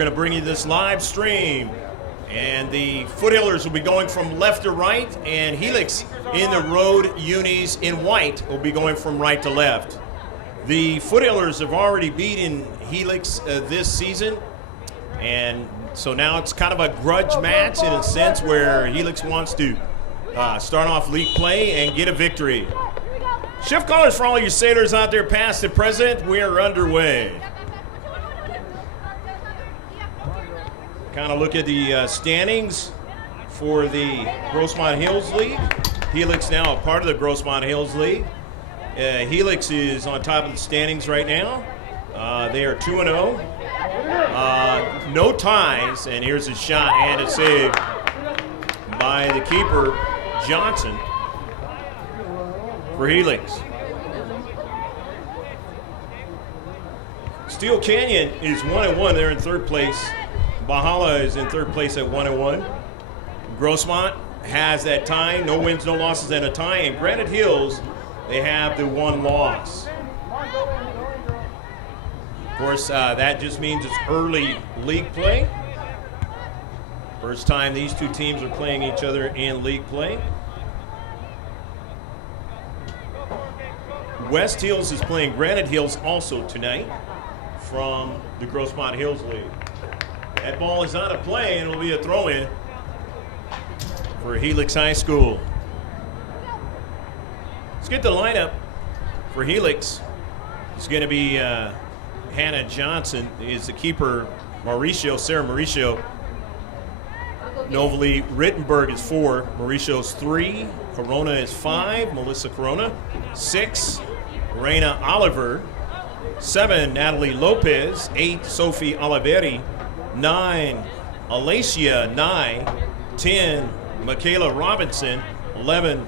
going to bring you this live stream. And the Foothillers will be going from left to right, and Helix in the road unis in white will be going from right to left. The Foothillers have already beaten Helix this season, and so now it's kind of a grudge match in a sense where Helix wants to start off league play and get a victory. Shift callers for all you sailors out there, past and present, we're underway. Kind of look at the standings for the Grossmont Hills League. Helix now a part of the Grossmont Hills League. Helix is on top of the standings right now. They are 2-0. No ties, and here's a shot and a save by the keeper, Johnson, for Helix. Steel Canyon is 1-1. They're in third place. Valhalla is in third place at 1-1. Grossmont has that tie. No wins, no losses, and a tie. And Granite Hills, they have the one loss. Of course, that just means it's early league play. First time these two teams are playing each other in league play. West Hills is playing Granite Hills also tonight from the Grossmont Hills League. That ball is out of play, and it'll be a throw-in for Helix High School. Let's get the lineup for Helix. It's going to be Hannah Johnson is the keeper, Sarah Mauricio. Novely Rittenberg is 4, Mauricio's 3, Corona is 5, Melissa Corona 6, Reina Oliver 7, Natalie Lopez 8, Sophie Oliveri 9, Alacia 9, 10, Michaela Robinson 11,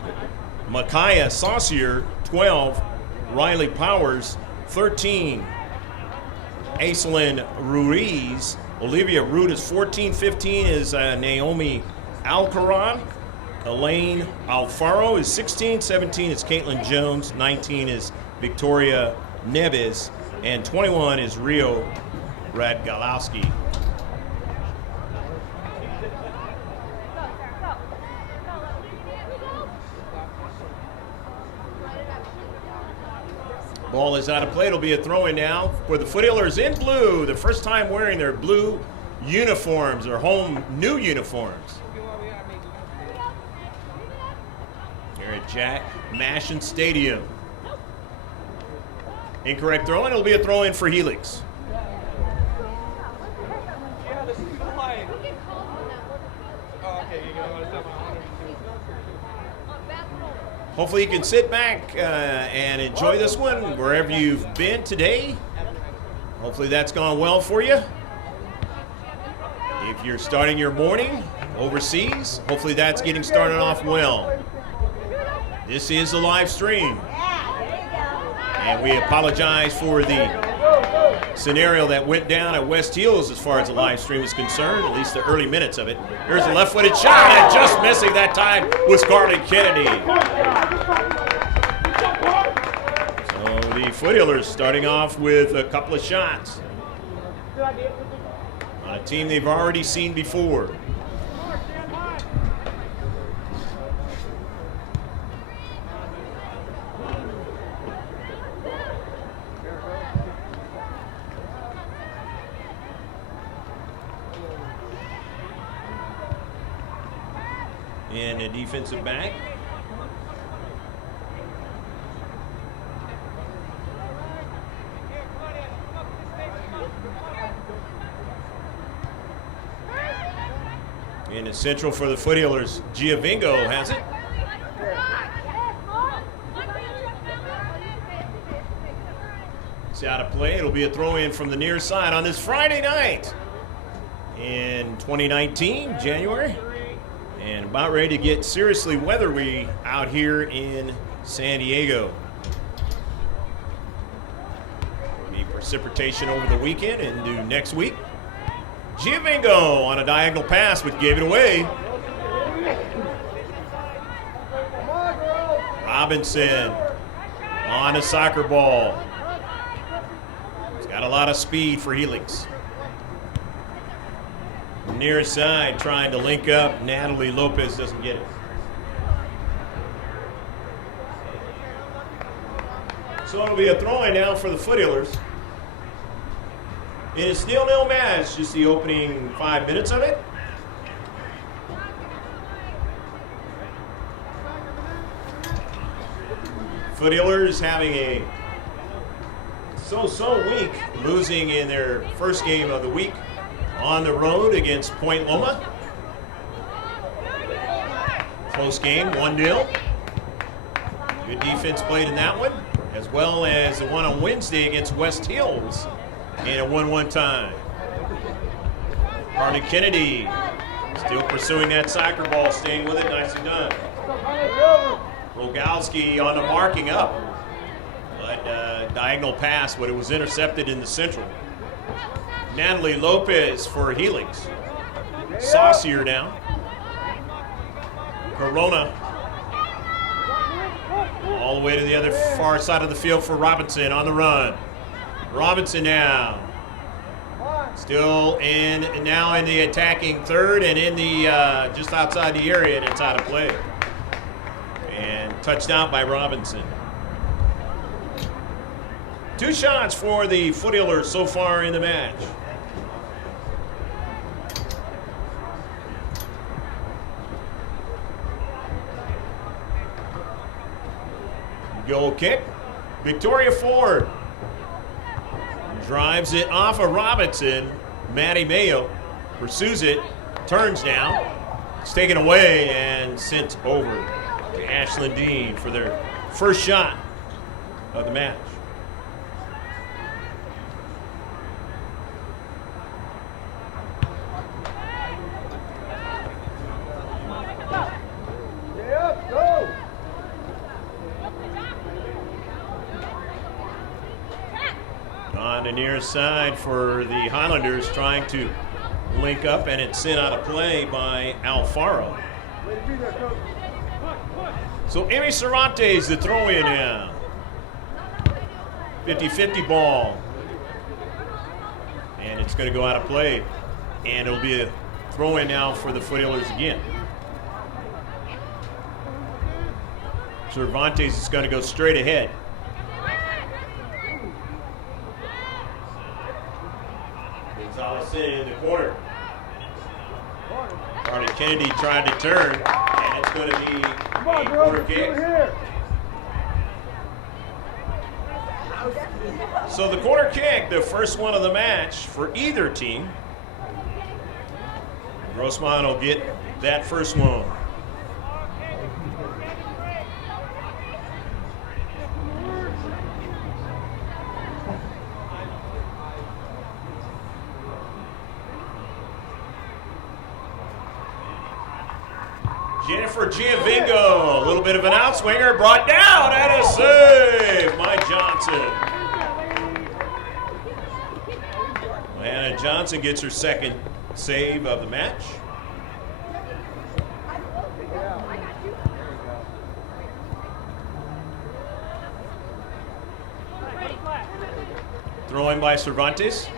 Micaiah Saucier 12, Riley Powers 13, Aislinn Ruiz, Olivia Root is 14, 15 is Naomi Alcaron, Elaine Alfaro is 16, 17 is Caitlin Jones, 19 is Victoria Neves, and 21 is Rio Radgalowski. Ball is out of play. It'll be a throw-in now for the Foothillers in blue. The first time wearing their blue uniforms, their home new uniforms. Here at Jack Mashin Stadium. Incorrect throw-in. It'll be a throw-in for Helix. Hopefully you can sit back and enjoy this one wherever you've been today. Hopefully that's gone well for you. If you're starting your morning overseas, hopefully that's getting started off well. This is a live stream. And we apologize for the scenario that went down at West Hills as far as the live stream is concerned, at least the early minutes of it. Here's a left-footed shot, and just missing that time was Scarlett Kennedy. So the Foothillers starting off with a couple of shots on a team they've already seen before. And a defensive back. In the central for the Foothillers, Giovingo has it. It's out of play. It'll be a throw-in from the near side on this Friday night in 2019, January. And about ready to get seriously weathery out here in San Diego. Be precipitation over the weekend into next week. Giovingo on a diagonal pass, but gave it away. Robinson on a soccer ball. He's got a lot of speed for Helix. Near side trying to link up. Natalie Lopez doesn't get it. So it'll be a throw-in now for the Foothillers. It is still 0-0 match, just the opening 5 minutes of it. Foothillers having a so-so week, losing in their first game of the week on the road against Point Loma. Close game, 1-0. Good defense played in that one, as well as the one on Wednesday against West Hills in a 1-1 tie. Carly Kennedy still pursuing that soccer ball, staying with it, nicely done. Rogalski on the marking up, but diagonal pass, but it was intercepted in the central. Natalie Lopez for Helix. Saucier now. Corona all the way to the other far side of the field for Robinson on the run. Robinson now. Still now in the attacking third and in the just outside the area, and it's out of play. And touchdown by Robinson. 2 shots for the Foothillers so far in the match. Goal kick. Victoria Ford drives it off of Robinson. Maddie Mayo pursues it, turns now. It's taken away and sent over to Ashlyn Dean for their first shot of the match. On the near side for the Highlanders, trying to link up, and it's sent out of play by Alfaro. So Amy Cervantes, the throw-in now. 50-50 ball. And it's going to go out of play. And it'll be a throw-in now for the Foothillers again. Cervantes is going to go straight ahead. Gonzalez in the corner. Carly Kennedy tried to turn, and it's going to be a corner kick. So the corner kick, the first one of the match for either team. Grossmont will get that first one. Jennifer Giovingo, a little bit of an outswinger, brought down, and a save by Johnson. Anna Johnson gets her second save of the match. Throwing by Cervantes.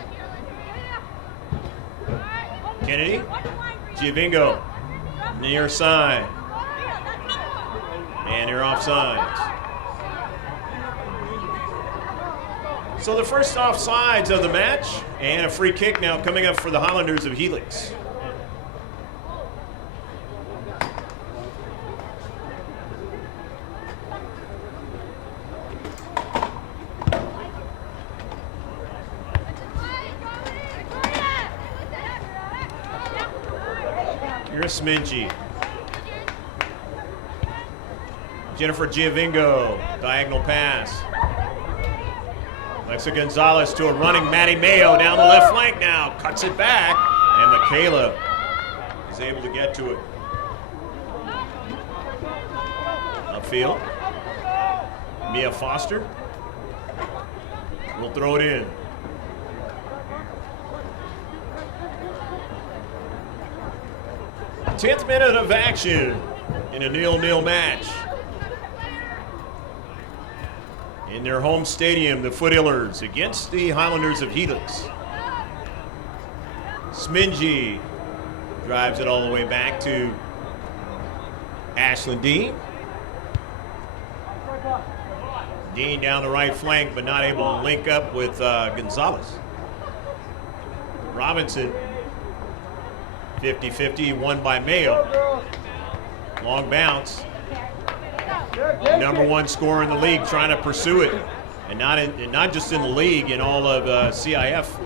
Kennedy, Giovingo. Near side. And they're offsides. So the first offsides of the match, and a free kick now coming up for the Highlanders of Helix. Chris Minchie. Jennifer Giovingo, diagonal pass. Alexa Gonzalez to a running Maddie Mayo down the left flank now. Cuts it back, and Michaela is able to get to it. Upfield. Mia Foster will throw it in. 10th minute of action in a 0-0 match. In their home stadium, the Foothillers against the Highlanders of Helix. Smingy Drives it all the way back to Ashlyn Dean. Dean down the right flank, but not able to link up with Gonzalez. Robinson, 50-50, won by Mayo. Long bounce. Number one scorer in the league, trying to pursue it. And not just in the league, in all of C.I.F.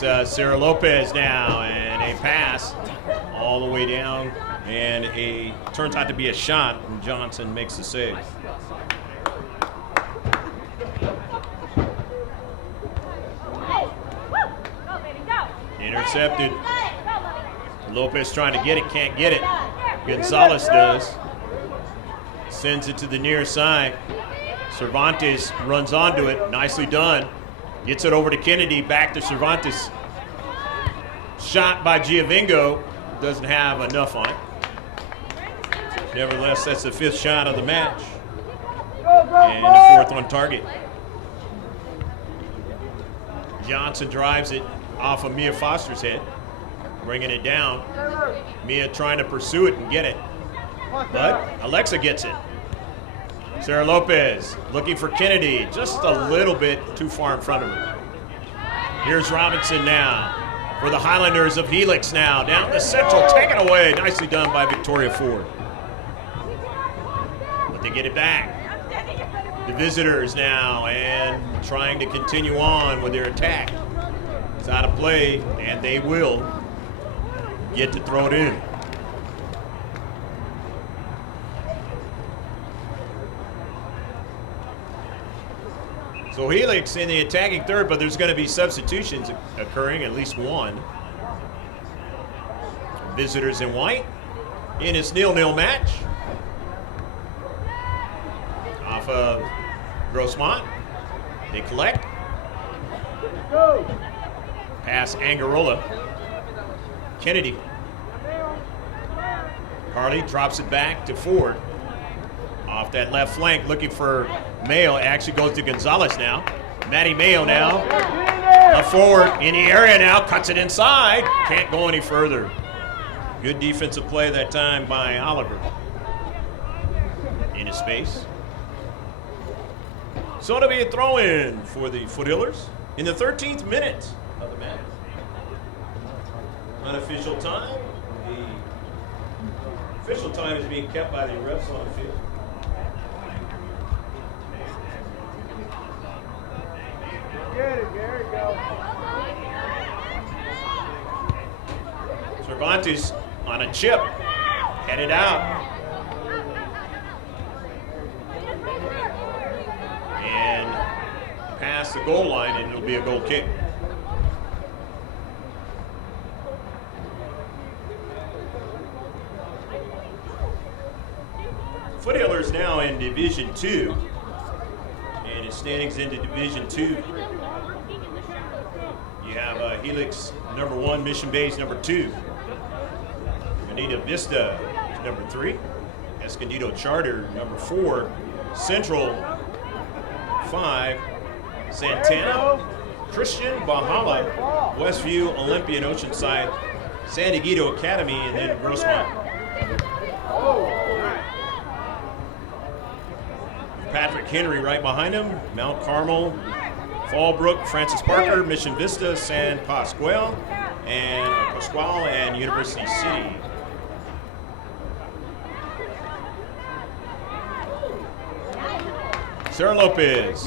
That's Sarah Lopez now, and a pass all the way down, and turns out to be a shot, and Johnson makes the save. Intercepted. Lopez trying to get it, can't get it. Gonzalez does. Sends it to the near side. Cervantes runs onto it. Nicely done. Gets it over to Kennedy. Back to Cervantes. Shot by Giovingo. Doesn't have enough on it. Nevertheless, that's the 5th shot of the match. And the 4th on target. Johnson drives it off of Mia Foster's head. Bringing it down. Mia trying to pursue it and get it. But Alexa gets it. Sarah Lopez looking for Kennedy, just a little bit too far in front of her. Here's Robinson now for the Highlanders of Helix now. Down the central, taken away. Nicely done by Victoria Ford. But they get it back. The visitors now, and trying to continue on with their attack. It's out of play, and they will get to throw it in. So Helix in the attacking third, but there's going to be substitutions occurring, at least one. Visitors in white in this 0-0 match. Off of Grossmont. They collect. Pass Angarola. Kennedy. Carly drops it back to Ford. Off that left flank, looking for Mayo. It actually goes to Gonzalez now. Maddie Mayo now. A forward in the area now, cuts it inside. Can't go any further. Good defensive play that time by Oliver. Into space. So it'll be a throw-in for the Foothillers in the 13th minute of the match. Unofficial time. The official time is being kept by the refs on the field. Cervantes on a chip, headed out. And past the goal line, and it'll be a goal kick. Foothillers now in Division 2, and its standings into Division 2. You have Helix number 1, Mission Bay's number 2. Bonita Vista is number 3. Escondido Charter number 4. Central 5. Santana, Christian, Bahama, Westview, Olympian, Oceanside, San Diego Academy, and then Grossmont. Patrick Henry right behind him. Mount Carmel, Fallbrook, Francis Parker, Mission Vista, San Pascual, and University City. Sarah Lopez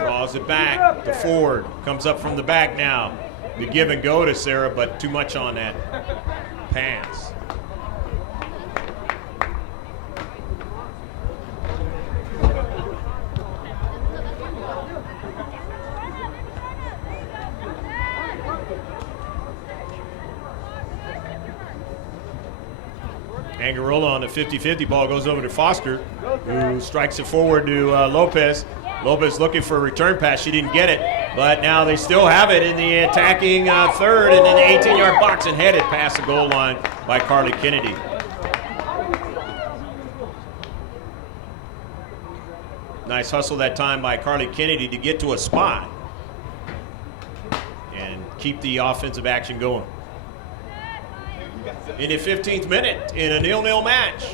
draws it back to Ford. Comes up from the back now. The give and go to Sarah, but too much on that pass. Angarola on the 50-50 ball goes over to Foster, who strikes it forward to Lopez. Lopez looking for a return pass. She didn't get it, but now they still have it in the attacking third, and then the 18-yard box and headed past the goal line by Carly Kennedy. Nice hustle that time by Carly Kennedy to get to a spot. And and keep the offensive action going. In the 15th minute, in a 0-0 match.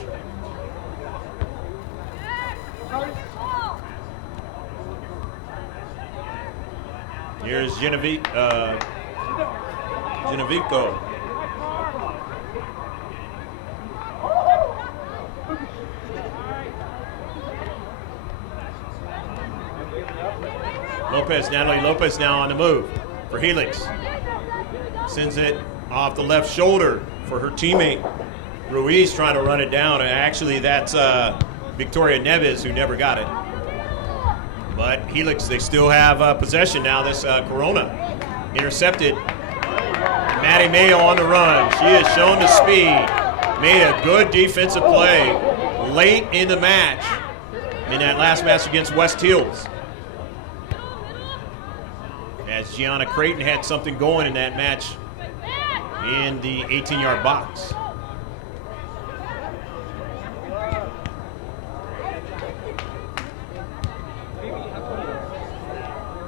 Here's Genevico. Natalie Lopez now on the move for Helix. Sends it off the left shoulder for her teammate. Ruiz trying to run it down, and actually that's Victoria Neves who never got it. But Helix, they still have possession now. This Corona intercepted. Maddie Mayo on the run. She has shown the speed. Made a good defensive play late in the match, in that last match against West Hills. As Gianna Creighton had something going in that match in the 18-yard box.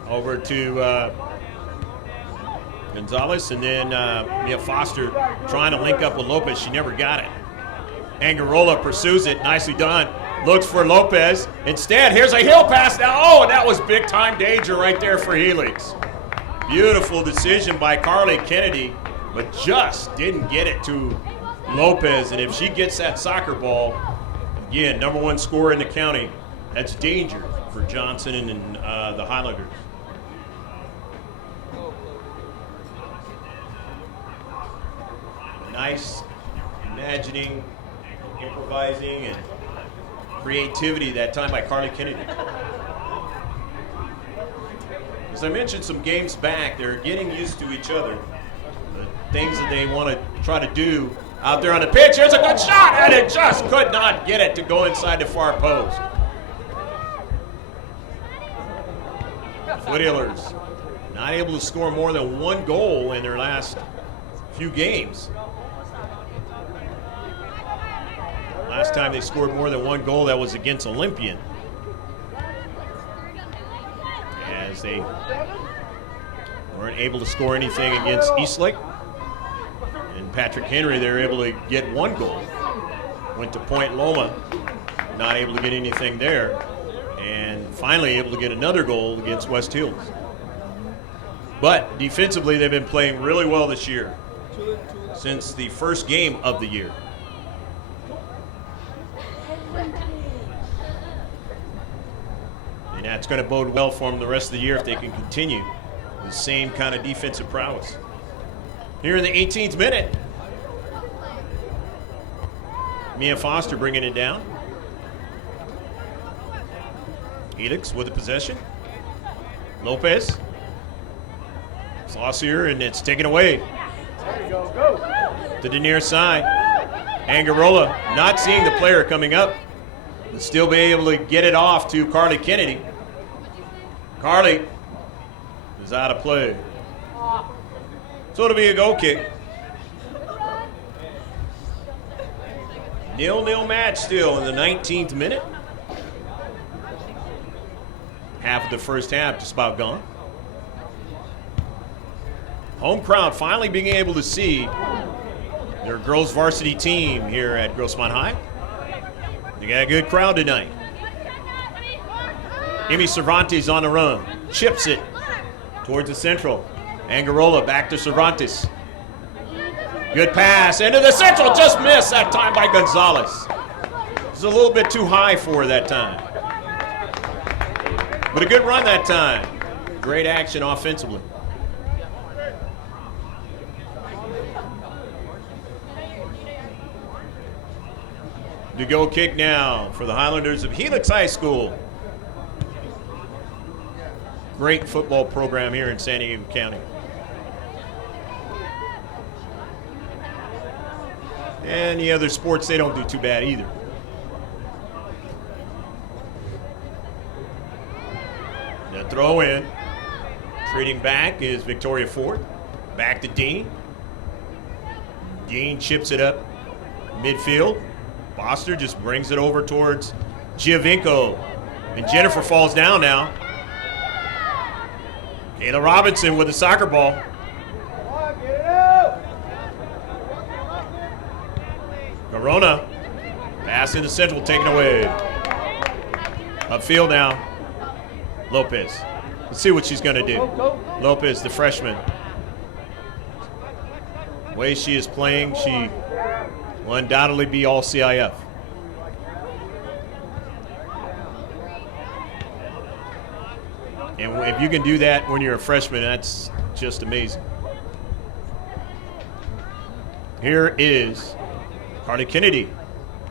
Over to Gonzalez, and then Mia Foster trying to link up with Lopez. She never got it. Angarola pursues it. Nicely done. Looks for Lopez. Instead, here's a heel pass now. Oh, that was big-time danger right there for Helix. Beautiful decision by Carly Kennedy, but just didn't get it to Lopez. And if she gets that soccer ball, again, #1 scorer in the county, that's danger for Johnson and the Highlanders. Nice imagining, improvising, and creativity that time by Carly Kennedy. As I mentioned some games back, they're getting used to each other. The things that they want to try to do out there on the pitch. Here's a good shot, and it just could not get it to go inside the far post. Foothillers not able to score more than 1 goal in their last few games. Last time they scored more than 1 goal, that was against Olympian. As they weren't able to score anything against Eastlake. And Patrick Henry, they were able to get 1 goal. Went to Point Loma, not able to get anything there. And finally able to get another goal against West Hills. But defensively, they've been playing really well this year, since the first game of the year. And that's going to bode well for them the rest of the year if they can continue the same kind of defensive prowess. Here in the 18th minute, Mia Foster bringing it down. Helix with the possession. Lopez. Saucier, and it's taken away. To the near side. Angarola not seeing the player coming up, but still be able to get it off to Carly Kennedy. Carly is out of play. So it'll be a goal kick. 0-0 match still in the 19th minute. Half of the first half just about gone. Home crowd finally being able to see their girls varsity team here at Grossmont High. They got a good crowd tonight. Amy Cervantes on the run. Chips it towards the central. Angarola back to Cervantes. Good pass into the central. Just missed that time by Gonzalez. It was a little bit too high for her that time. But a good run that time. Great action offensively. The goal kick now for the Highlanders of Helix High School. Great football program here in San Diego County. And the other sports, they don't do too bad either. The throw in. Treating back is Victoria Ford. Back to Dean. Dean chips it up midfield. Foster just brings it over towards Giovinco. And Jennifer falls down now. Kayla Robinson with the soccer ball. Corona. Pass into Central, taken away. Upfield now. Lopez. Let's see what she's going to do. Lopez, the freshman. The way she is playing, she will undoubtedly be all C.I.F. And if you can do that when you're a freshman, that's just amazing. Here is Carly Kennedy.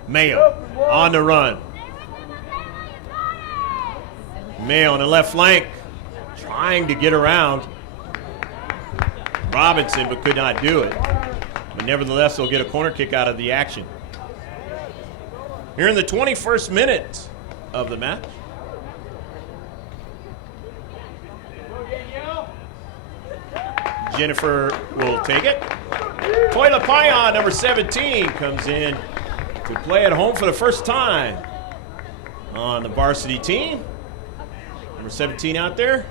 Mayo on the run. Mayo on the left flank, trying to get around Robinson, but could not do it. But nevertheless, they'll get a corner kick out of the action. Here in the 21st minute of the match. Jennifer will take it. Toila Payan, number 17, comes in to play at home for the first time on the varsity team. Number 17 out there.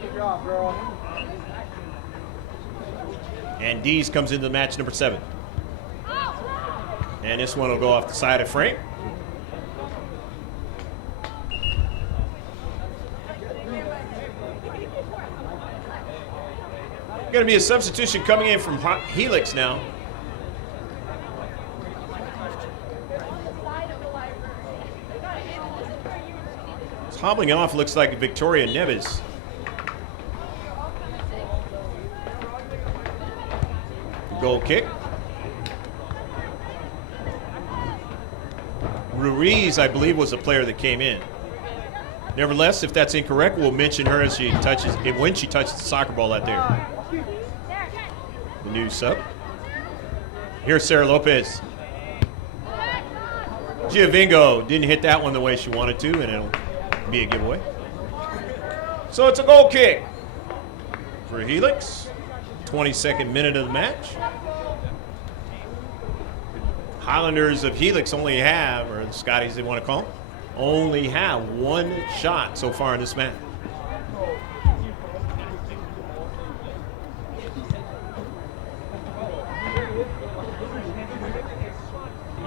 Good job, girl. And Dees comes into the match, number 7. And this one will go off the side of frame. Going to be a substitution coming in from Helix now. It's hobbling off, looks like Victoria Neves. Goal kick. Ruiz, I believe, was a player that came in. Nevertheless, if that's incorrect, we'll mention her as she touches it when she touches the soccer ball out there. The new sub. Here's Sarah Lopez. Giovingo didn't hit that one the way she wanted to, and it'll be a giveaway. So it's a goal kick for Helix. 22nd minute of the match. Highlanders of Helix only have, or the Scotties they want to call them, only have one shot so far in this match.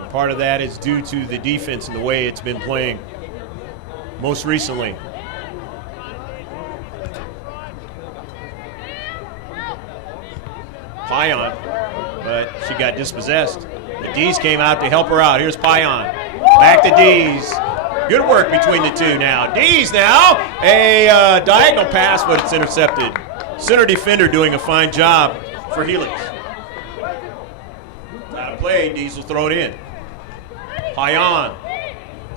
Part of that is due to the defense and the way it's been playing most recently. Payan, but she got dispossessed. The D's came out to help her out. Here's Payan. Back to D's. Good work between the two now. D's now, a diagonal pass, but it's intercepted. Center defender doing a fine job for Helix. Out of play, D's will throw it in. Payan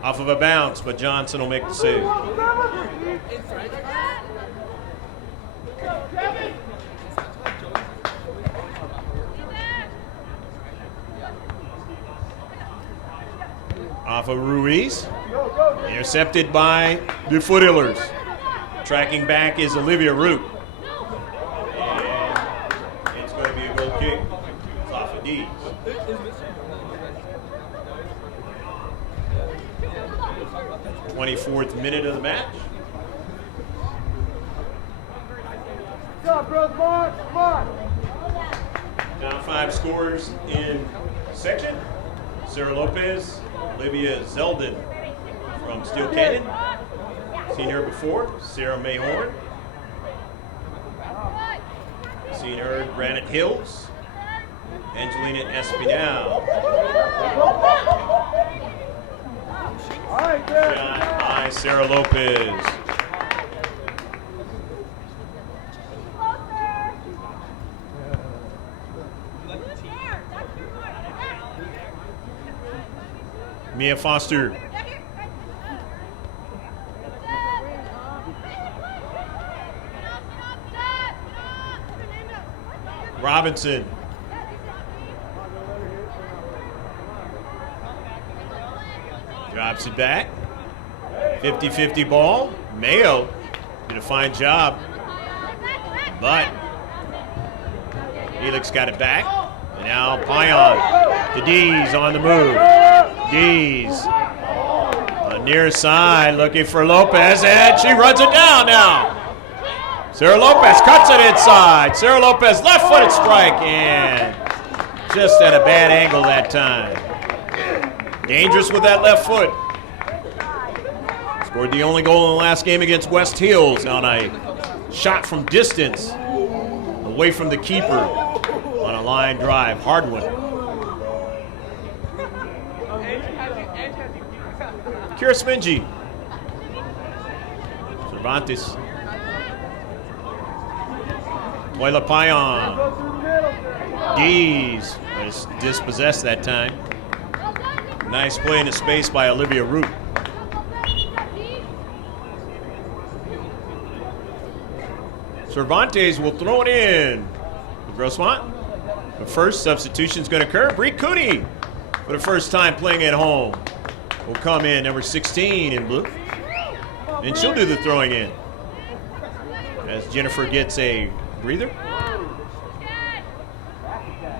off of a bounce, but Johnson will make the save. Off of Ruiz. Intercepted by the Foothillers. Tracking back is Olivia Root. And it's going to be a goal kick. It's off of Dees. .24th minute of the match. Good job, Grossmont. Come on. Now 5 scorers in section. Sarah Lopez, Olivia Zeldin from Steel Canyon. Seen her before. Sarah Mayhorn. Seen her at Granite Hills. Angelina Espinal. All right, Shot by Sarah Lopez. Mia Foster. Robinson. Drops it back. 50-50 ball. Mayo did a fine job. But Helix got it back. And now Payan to Dees on the move. Dees on near side looking for Lopez, and she runs it down now. Sarah Lopez cuts it inside. Sarah Lopez left-footed strike, and Just at a bad angle that time. Dangerous with that left foot. Scored the only goal in the last game against West Hills on a shot from distance, away from the keeper on a line drive. Hard one. Kira Smingy. Cervantes. Toila Payan. Dees was dispossessed that time. Nice play into space by Olivia Root. Cervantes will throw it in. Grossmont. The first substitution is going to occur. Bree Cooney, for the first time playing at home, will come in, number 16 in blue. And she'll do the throwing in as Jennifer gets a breather.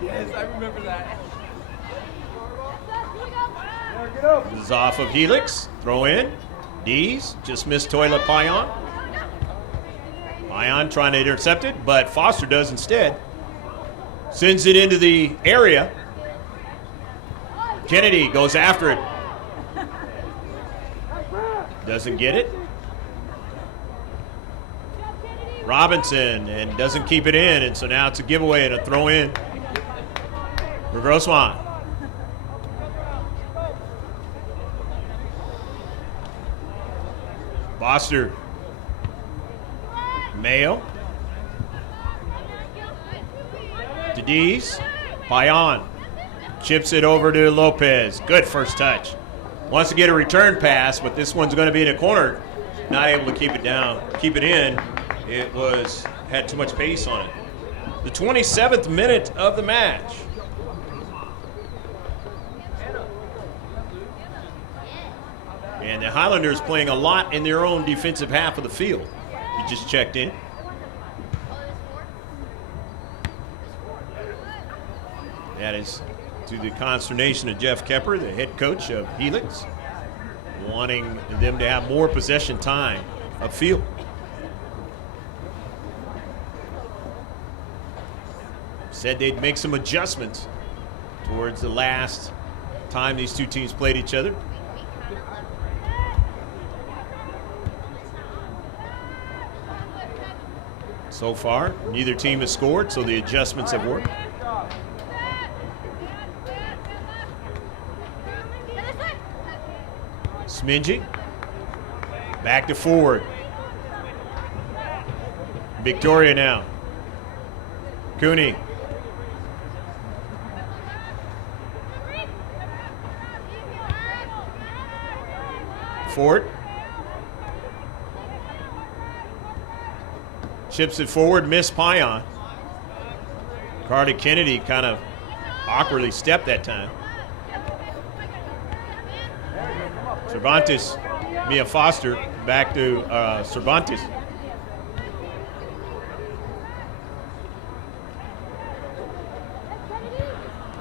Yes, I remember that. This is off of Helix. Throw in. Dees just missed Toilet Payan. Payan trying to intercept it, but Foster does instead. Sends it into the area. Kennedy goes after it. Doesn't get it. Robinson and doesn't keep it in, and so now it's a giveaway and a throw in for Grossmont. Foster. Mayo. To Dees. Payan. Chips it over to Lopez. Good first touch. Wants to get a return pass, but this one's going to be in a corner. Not able to keep it down, keep it in. It had too much pace on it. The 27th minute of the match. And the Highlanders playing a lot in their own defensive half of the field. You just checked in. That is to the consternation of Jeff Kepper, the head coach of Helix, wanting them to have more possession time upfield. Said they'd make some adjustments towards the last time these two teams played each other. So far, neither team has scored, so the adjustments have worked. Smingy, back to forward. Victoria now. Cooney. Ford. Chips it forward, missed Payan. Carter Kennedy kind of awkwardly stepped that time. Cervantes, Mia Foster, back to Cervantes.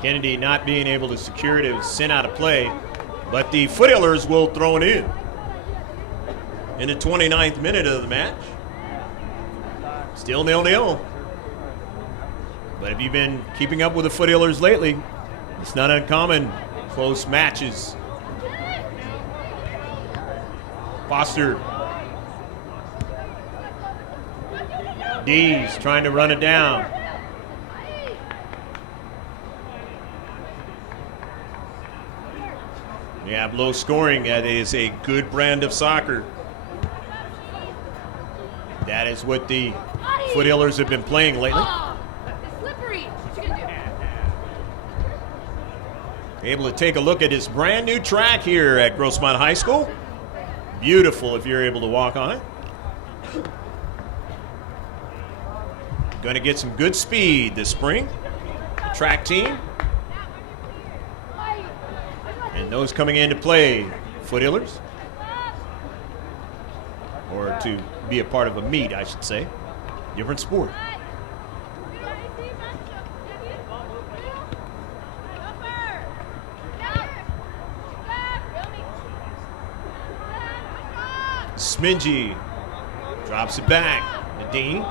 Kennedy not being able to secure it. It was sent out of play, but the Foothillers will throw it in the 29th minute of the match. Still 0-0. But if you've been keeping up with the Foothillers lately, it's not uncommon. Close matches. Foster. Dees trying to run it down. You have low scoring. That is a good brand of soccer. That is what the Foothillers have been playing lately. Able to take a look at this brand new track here at Grossmont High School. Beautiful if you're able to walk on it. Going to get some good speed this spring. The track team. And those coming in to play Foothillers. Or to be a part of a meet, I should say. Different sport. Smingy drops it back. Nadine.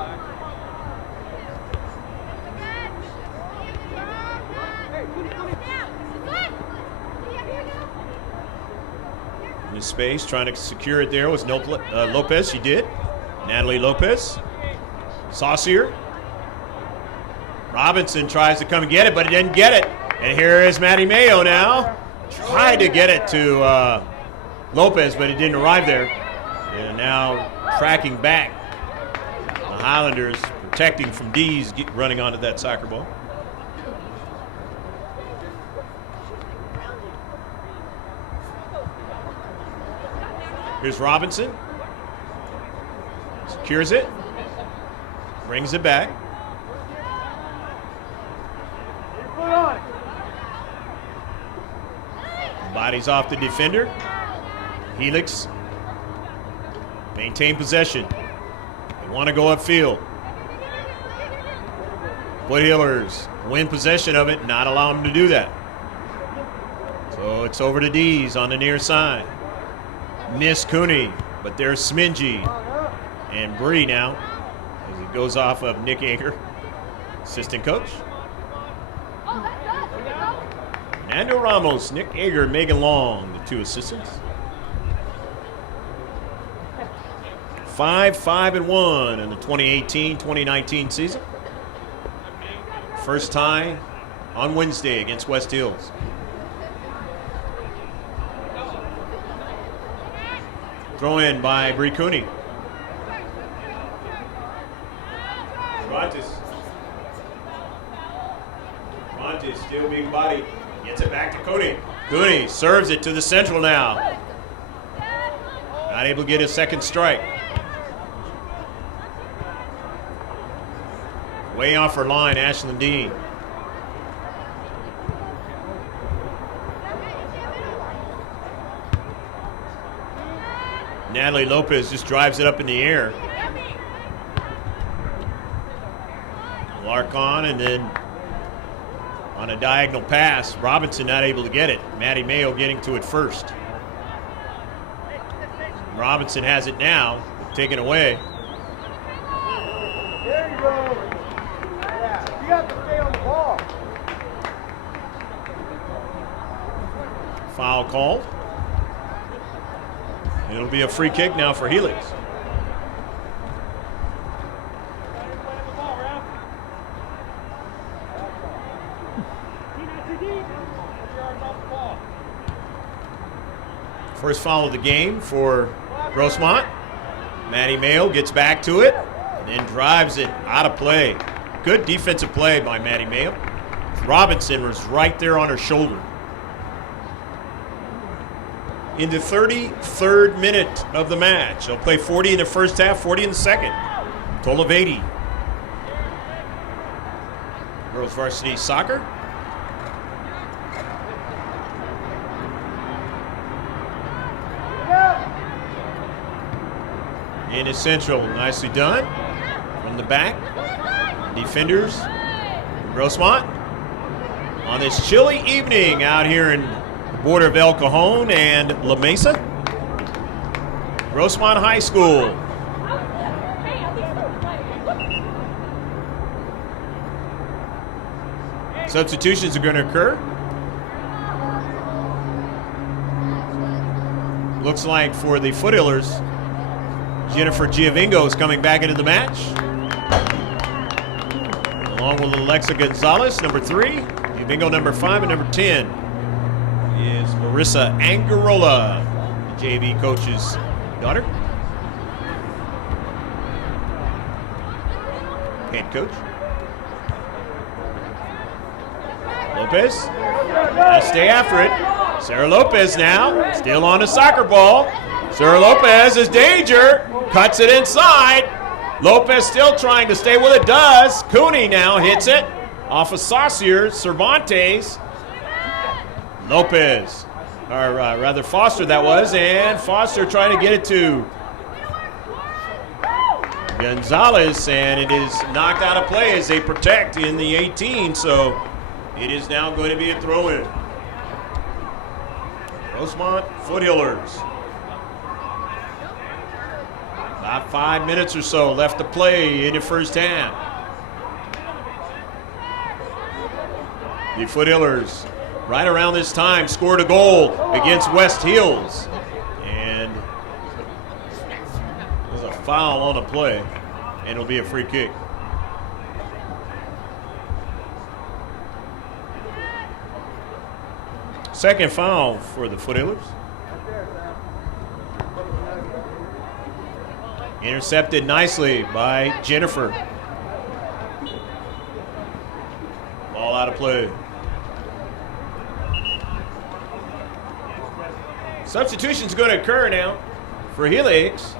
into space, trying to secure it there was Lopez. She did. Natalie Lopez. Saucier. Robinson tries to come and get it, but he didn't get it. And here is Maddie Mayo now. Tried to get it to Lopez, but it didn't arrive there. And now tracking back. The Highlanders protecting from D's running onto that soccer ball. Here's Robinson. Secures it. Brings it back. Bodies off the defender. Helix. Maintain possession. They want to go upfield. Foothillers win possession of it, not allow them to do that. So it's over to D's on the near side. Miss Cooney, but there's Smingy and Bree now as it goes off of Nick Ager, assistant coach. Fernando Ramos, Nick Ager, Megan Long, the two assistants. 5-5-1 in the 2018-2019 season. First tie on Wednesday against West Hills. Throw in by Bree Cooney. Montes still being body. Gets it back to Cooney. Cooney serves it to the central now. Not able to get a second strike. Way off her line, Ashlyn Dean. Natalie Lopez just drives it up in the air. Larkon, and then on a diagonal pass, Robinson not able to get it. Maddie Mayo getting to it first. Robinson has it now, taken away. There you go. Yeah, you have to stay on the ball. Foul called. It'll be a free kick now for Helix. First foul of the game for Grossmont. Maddie Mayo gets back to it and then drives it out of play. Good defensive play by Maddie Mayo. Robinson was right there on her shoulder. In the 33rd minute of the match. They'll play 40 in the first half, 40 in the second. Total of 80. Girls Varsity Soccer. In the central, nicely done. From the back, defenders, Grossmont. On this chilly evening out here in the border of El Cajon and La Mesa. Grossmont High School. Substitutions are going to occur. Looks like for the Foothillers, Jennifer Giovingo is coming back into the match. Along with Alexa Gonzalez, number 3. Giovingo, number 5, and number 10 is Marissa Angarola, the JV coach's daughter. Head coach. Lopez. Gotta stay after it. Sarah Lopez now, still on the soccer ball. Sarah Lopez is danger. Cuts it inside. Lopez still trying to stay with it. Does. Cooney now hits it off of Saucier. Cervantes. Lopez. Or rather Foster that was. And Foster trying to get it to Gonzalez. And it is knocked out of play as they protect in the 18. So it is now going to be a throw-in. Grossmont Foothillers. About 5 minutes or so left to play in the first half. The Foothillers, right around this time, scored a goal against West Hills. foul on a play, and it'll be a free kick. Second foul for the Foothillers. Intercepted nicely by Jennifer. Ball out of play. Substitution's going to occur now for Helix.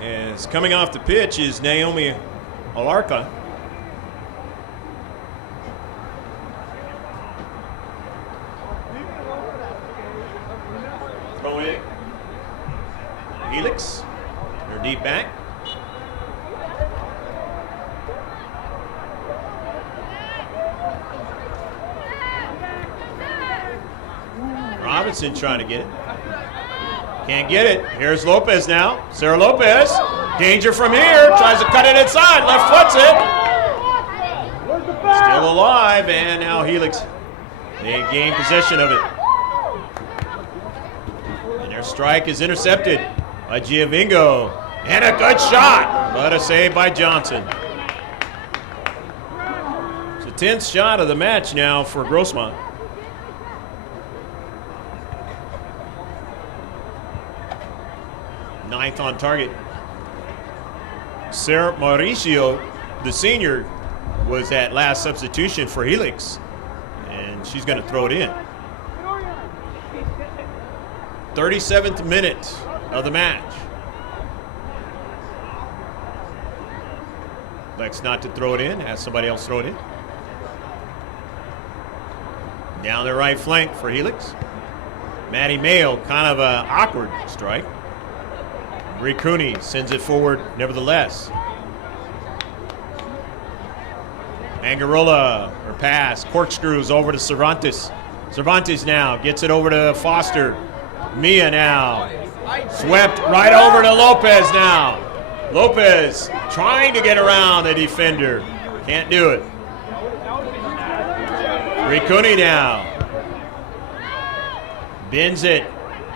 As coming off the pitch is Naomi Alarca. Throw in. Helix. They're deep back. Robinson trying to get it. Can't get it. Here's Lopez now. Sarah Lopez. Danger from here. Tries to cut it inside. Left foots it. Still alive. And now Helix. They gain possession of it. And their strike is intercepted by Giovingo. And a good shot. But a save by Johnson. It's the 10th shot of the match now for Grossmont. Ninth on target. Sarah Mauricio, the senior, was that last substitution for Helix, and she's going to throw it in. 37th minute of the match. Elects not to throw it in, has somebody else throw it in. Down the right flank for Helix. Maddie Mayo, kind of an awkward strike. Bree Cooney sends it forward nevertheless. Mangarola, her pass, corkscrews over to Cervantes. Cervantes now gets it over to Foster. Mia now. Swept right over to Lopez now. Lopez trying to get around the defender. Can't do it. Bree Cooney now. Bends it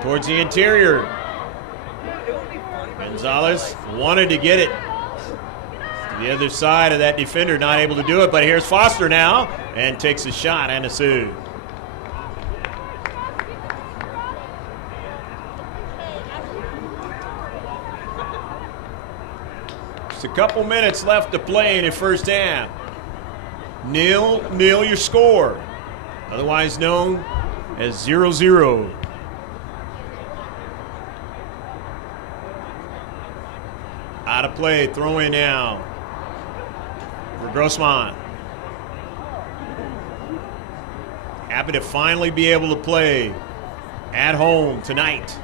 towards the interior. Gonzalez wanted to get it to the other side of that defender, not able to do it, but here's Foster now and takes a shot and a save. Just a couple minutes left to play in the first half. 0-0 your score, otherwise known as 0-0. Out of play, throw in now for Grossmont. Happy to finally be able to play at home tonight.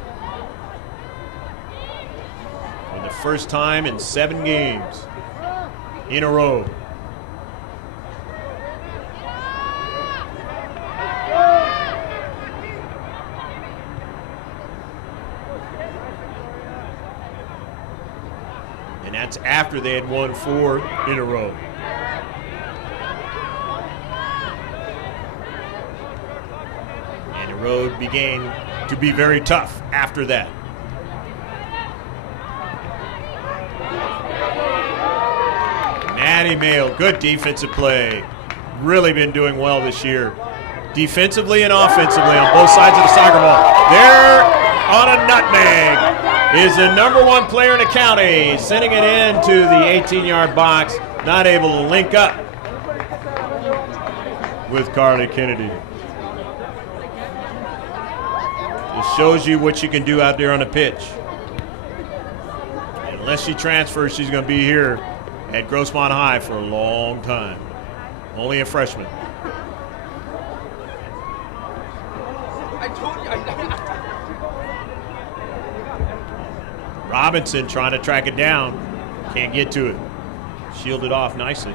For the first time in 7 games in a row. And that's after they had won 4 in a row. And the road began to be very tough after that. Maddie Mayo, good defensive play. Really been doing well this year. Defensively and offensively on both sides of the soccer ball. There on a nutmeg is the #1 player in the county, sending it into the 18-yard box, not able to link up with Carly Kennedy. It shows you what you can do out there on the pitch. Unless she transfers, she's going to be here at Grossmont High for a long time. Only a freshman. I told you. Robinson trying to track it down. Can't get to it. Shielded off nicely.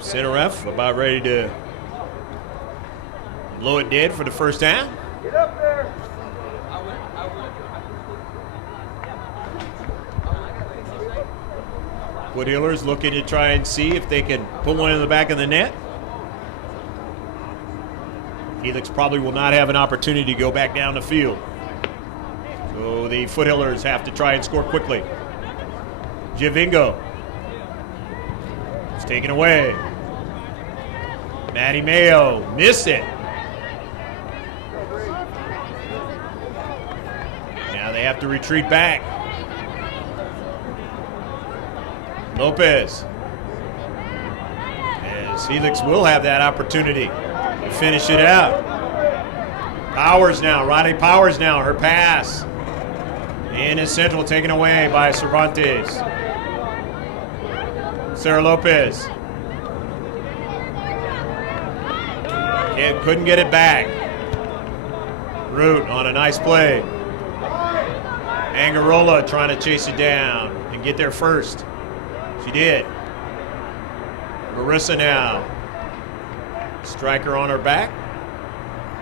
Center ref about ready to blow it dead for the first half. Get up there. Foothillers looking to try and see if they can put one in the back of the net. Helix probably will not have an opportunity to go back down the field. So the Foothillers have to try and score quickly. Giovingo. It's taken away. Matty Mayo missed it. Now they have to retreat back. Lopez. As Helix will have that opportunity to finish it out. Powers now, Riley Powers now, her pass. In is Central, taken away by Cervantes. Sarah Lopez. Couldn't get it back. Root on a nice play. Angarola trying to chase it down and get there first. She did. Marissa now. Striker on her back.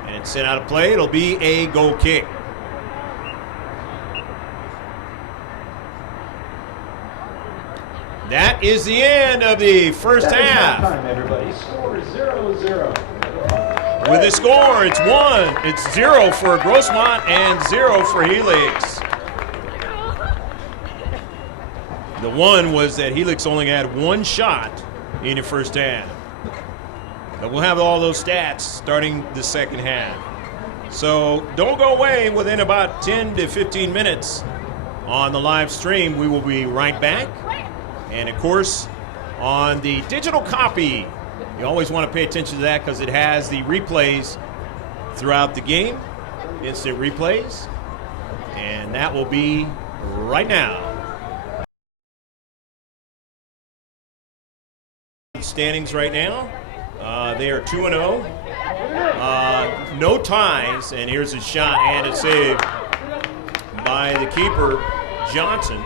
And it's sent out of play. It'll be a goal kick. That is the end of the first half. Time, everybody. Score is 0-0. With the score, it's 0 for Grossmont and 0 for Helix. The one was that Helix only had one shot in the first half. But we'll have all those stats starting the second half. So don't go away. Within about 10 to 15 minutes on the live stream, we will be right back. And of course, on the digital copy, you always want to pay attention to that because it has the replays throughout the game, instant replays. And that will be right now. Standings right now, they are 2-0. No ties, and here's a shot and a save by the keeper, Johnson.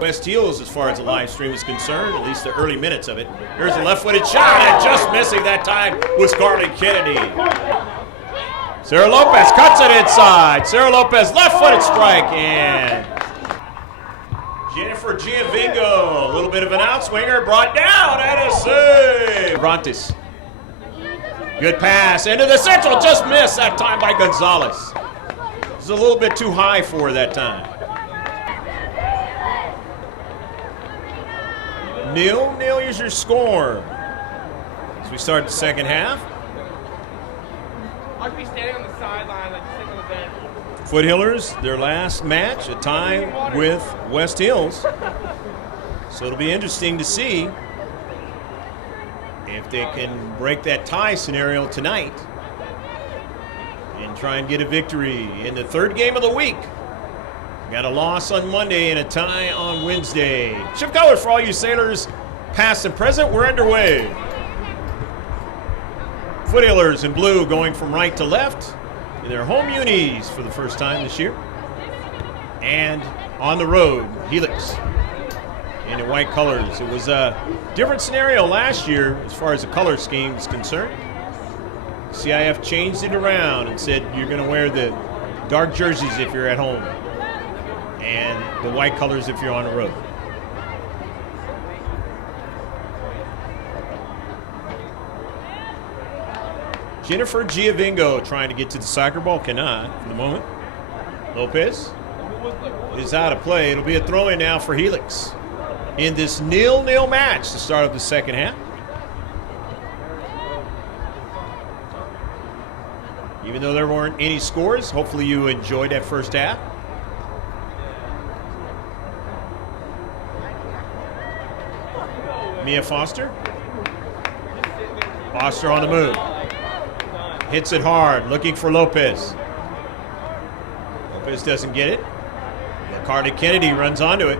West Heels, as far as the live stream is concerned, at least the early minutes of it. Here's a left-footed shot, and just missing that time was Scarlett Kennedy. Sarah Lopez cuts it inside. Sarah Lopez, left-footed strike, and Jennifer Giovingo, a little bit of an outswinger, brought down, and a save. Brontes. Good pass into the central, just missed that time by Gonzalez. It was a little bit too high for her that time. 0-0 is your score as we start the second half. I could be standing on the sideline, like sitting on the bench. Foothillers, their last match, a tie with West Hills. So it'll be interesting to see if they can break that tie scenario tonight and try and get a victory in the third game of the week. Got a loss on Monday and a tie on Wednesday. Shift colors for all you sailors, past and present. We're underway. Foothillers in blue going from right to left in their home unis for the first time this year. And on the road, Helix in the white colors. It was a different scenario last year as far as the color scheme is concerned. C.I.F. changed it around and said you're going to wear the dark jerseys if you're at home and the white colors if you're on the road. Jennifer Giovingo trying to get to the soccer ball, cannot for the moment. Lopez is out of play. It'll be a throw-in now for Helix in this 0-0 match to start up the second half. Even though there weren't any scores, hopefully you enjoyed that first half. Mia Foster. Foster on the move. Hits it hard, looking for Lopez. Lopez doesn't get it. Scarlett Kennedy runs onto it.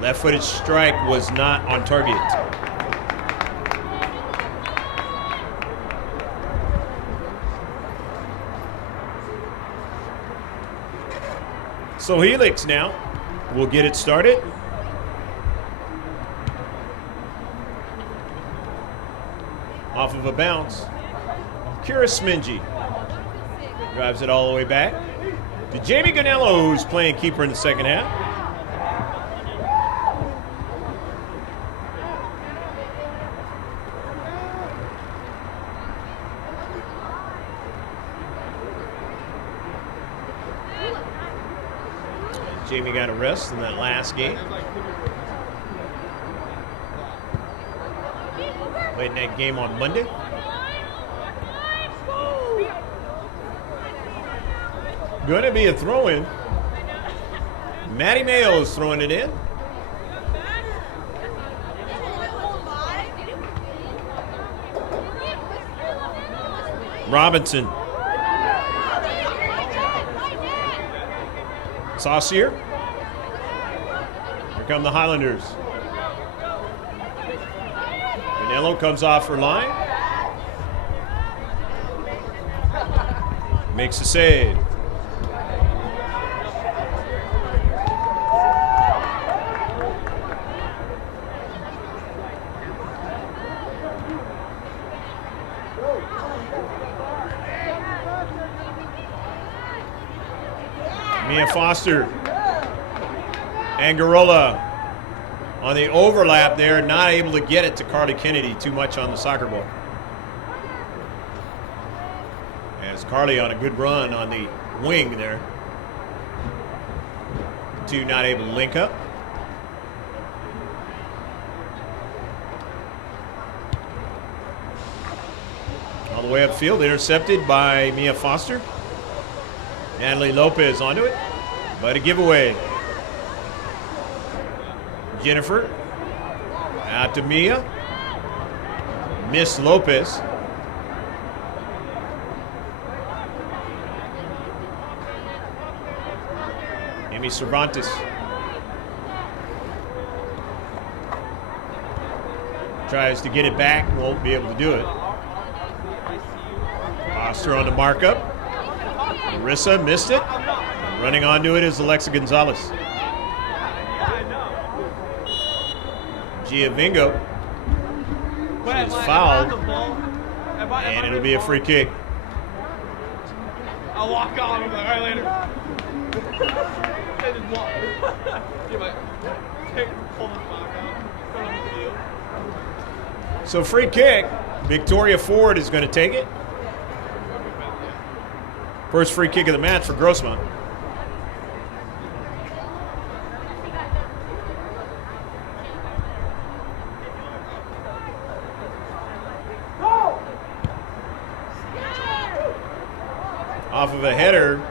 Left-footed strike was not on target. So Helix now will get it started. Off of a bounce. Kira Smingy drives it all the way back to Jamie Ganello, who's playing keeper in the second half. Jamie got a rest in that last game. Played in that game on Monday. Going to be a throw-in. Matty Mayo is throwing it in. Robinson. Saucier. Here come the Highlanders. Canelo comes off her line. Makes a save. Mia Foster. Angarola on the overlap there, not able to get it to Carly Kennedy too much on the soccer ball. As Carly on a good run on the wing there. Two not able to link up. All the way upfield, intercepted by Mia Foster. Natalie Lopez onto it, but a giveaway. Jennifer out to Mia. Miss Lopez. Amy Cervantes. Tries to get it back, won't be able to do it. Foster on the markup. Marissa missed it. Running onto it is Alexa Gonzalez. Giovingo is fouled, and it'll be a free kick. I'll walk on with it. All right, later. They just walk. Pull the clock out. So free kick. Victoria Ford is going to take it. First free kick of the match for Grossmont. Off of a header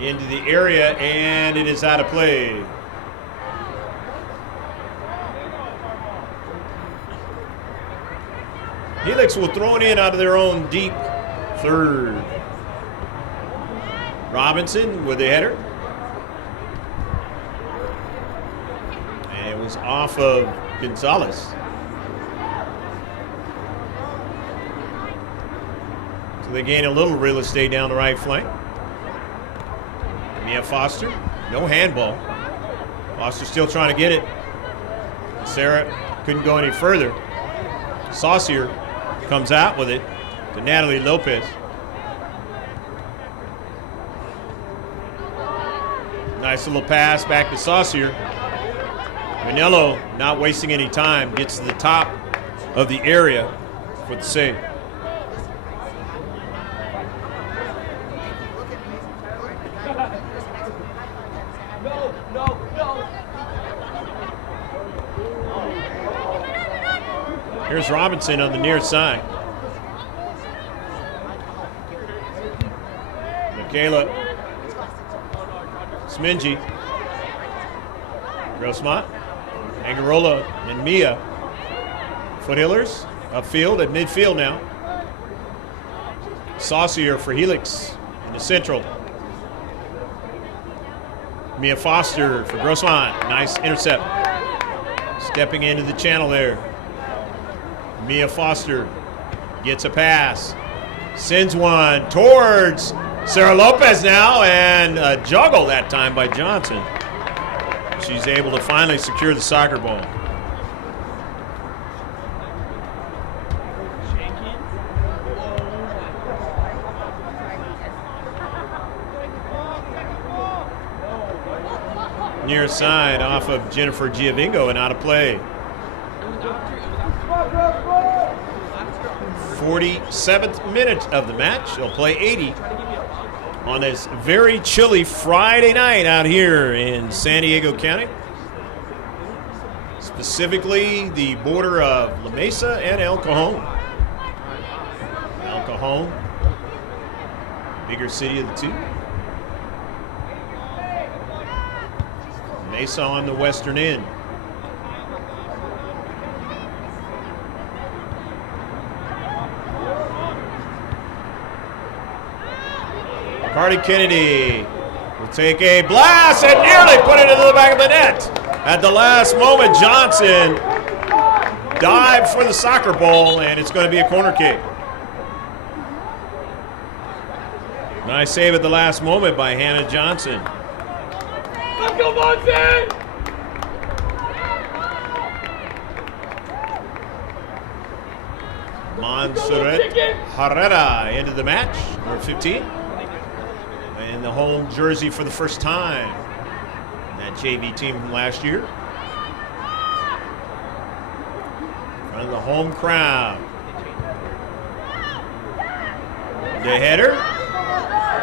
into the area, and it is out of play. Helix will throw it in out of their own deep third. Robinson with the header. And it was off of Gonzalez. So they gain a little real estate down the right flank. Mia Foster, no handball. Foster still trying to get it. Sarah couldn't go any further. Saucier comes out with it to Natalie Lopez. Nice little pass back to Saucier. Manello, not wasting any time, gets to the top of the area for the save. Here's Robinson on the near side. Michaela Smingy. Grossmont. Angarola and Mia. Foothillers upfield at midfield now. Saucier for Helix in the central. Mia Foster for Grossmont. Nice intercept. Stepping into the channel there. Mia Foster gets a pass. Sends one towards Sarah Lopez now, and a juggle that time by Johnson. She's able to finally secure the soccer ball. Near side off of Jennifer Giovingo and out of play. 47th minute of the match. They'll play 80. on this very chilly Friday night out here in San Diego County. Specifically, the border of La Mesa and El Cajon. El Cajon, bigger city of the two. Mesa on the western end. Cardi Kennedy will take a blast and nearly put it into the back of the net. At the last moment, Johnson dived for the soccer ball, and it's going to be a corner kick. Nice save at the last moment by Hannah Johnson. Let's go, Monty! Montserrat Herrera into the match, number 15. In the home jersey for the first time. That JV team from last year. In front of the home crowd. The header.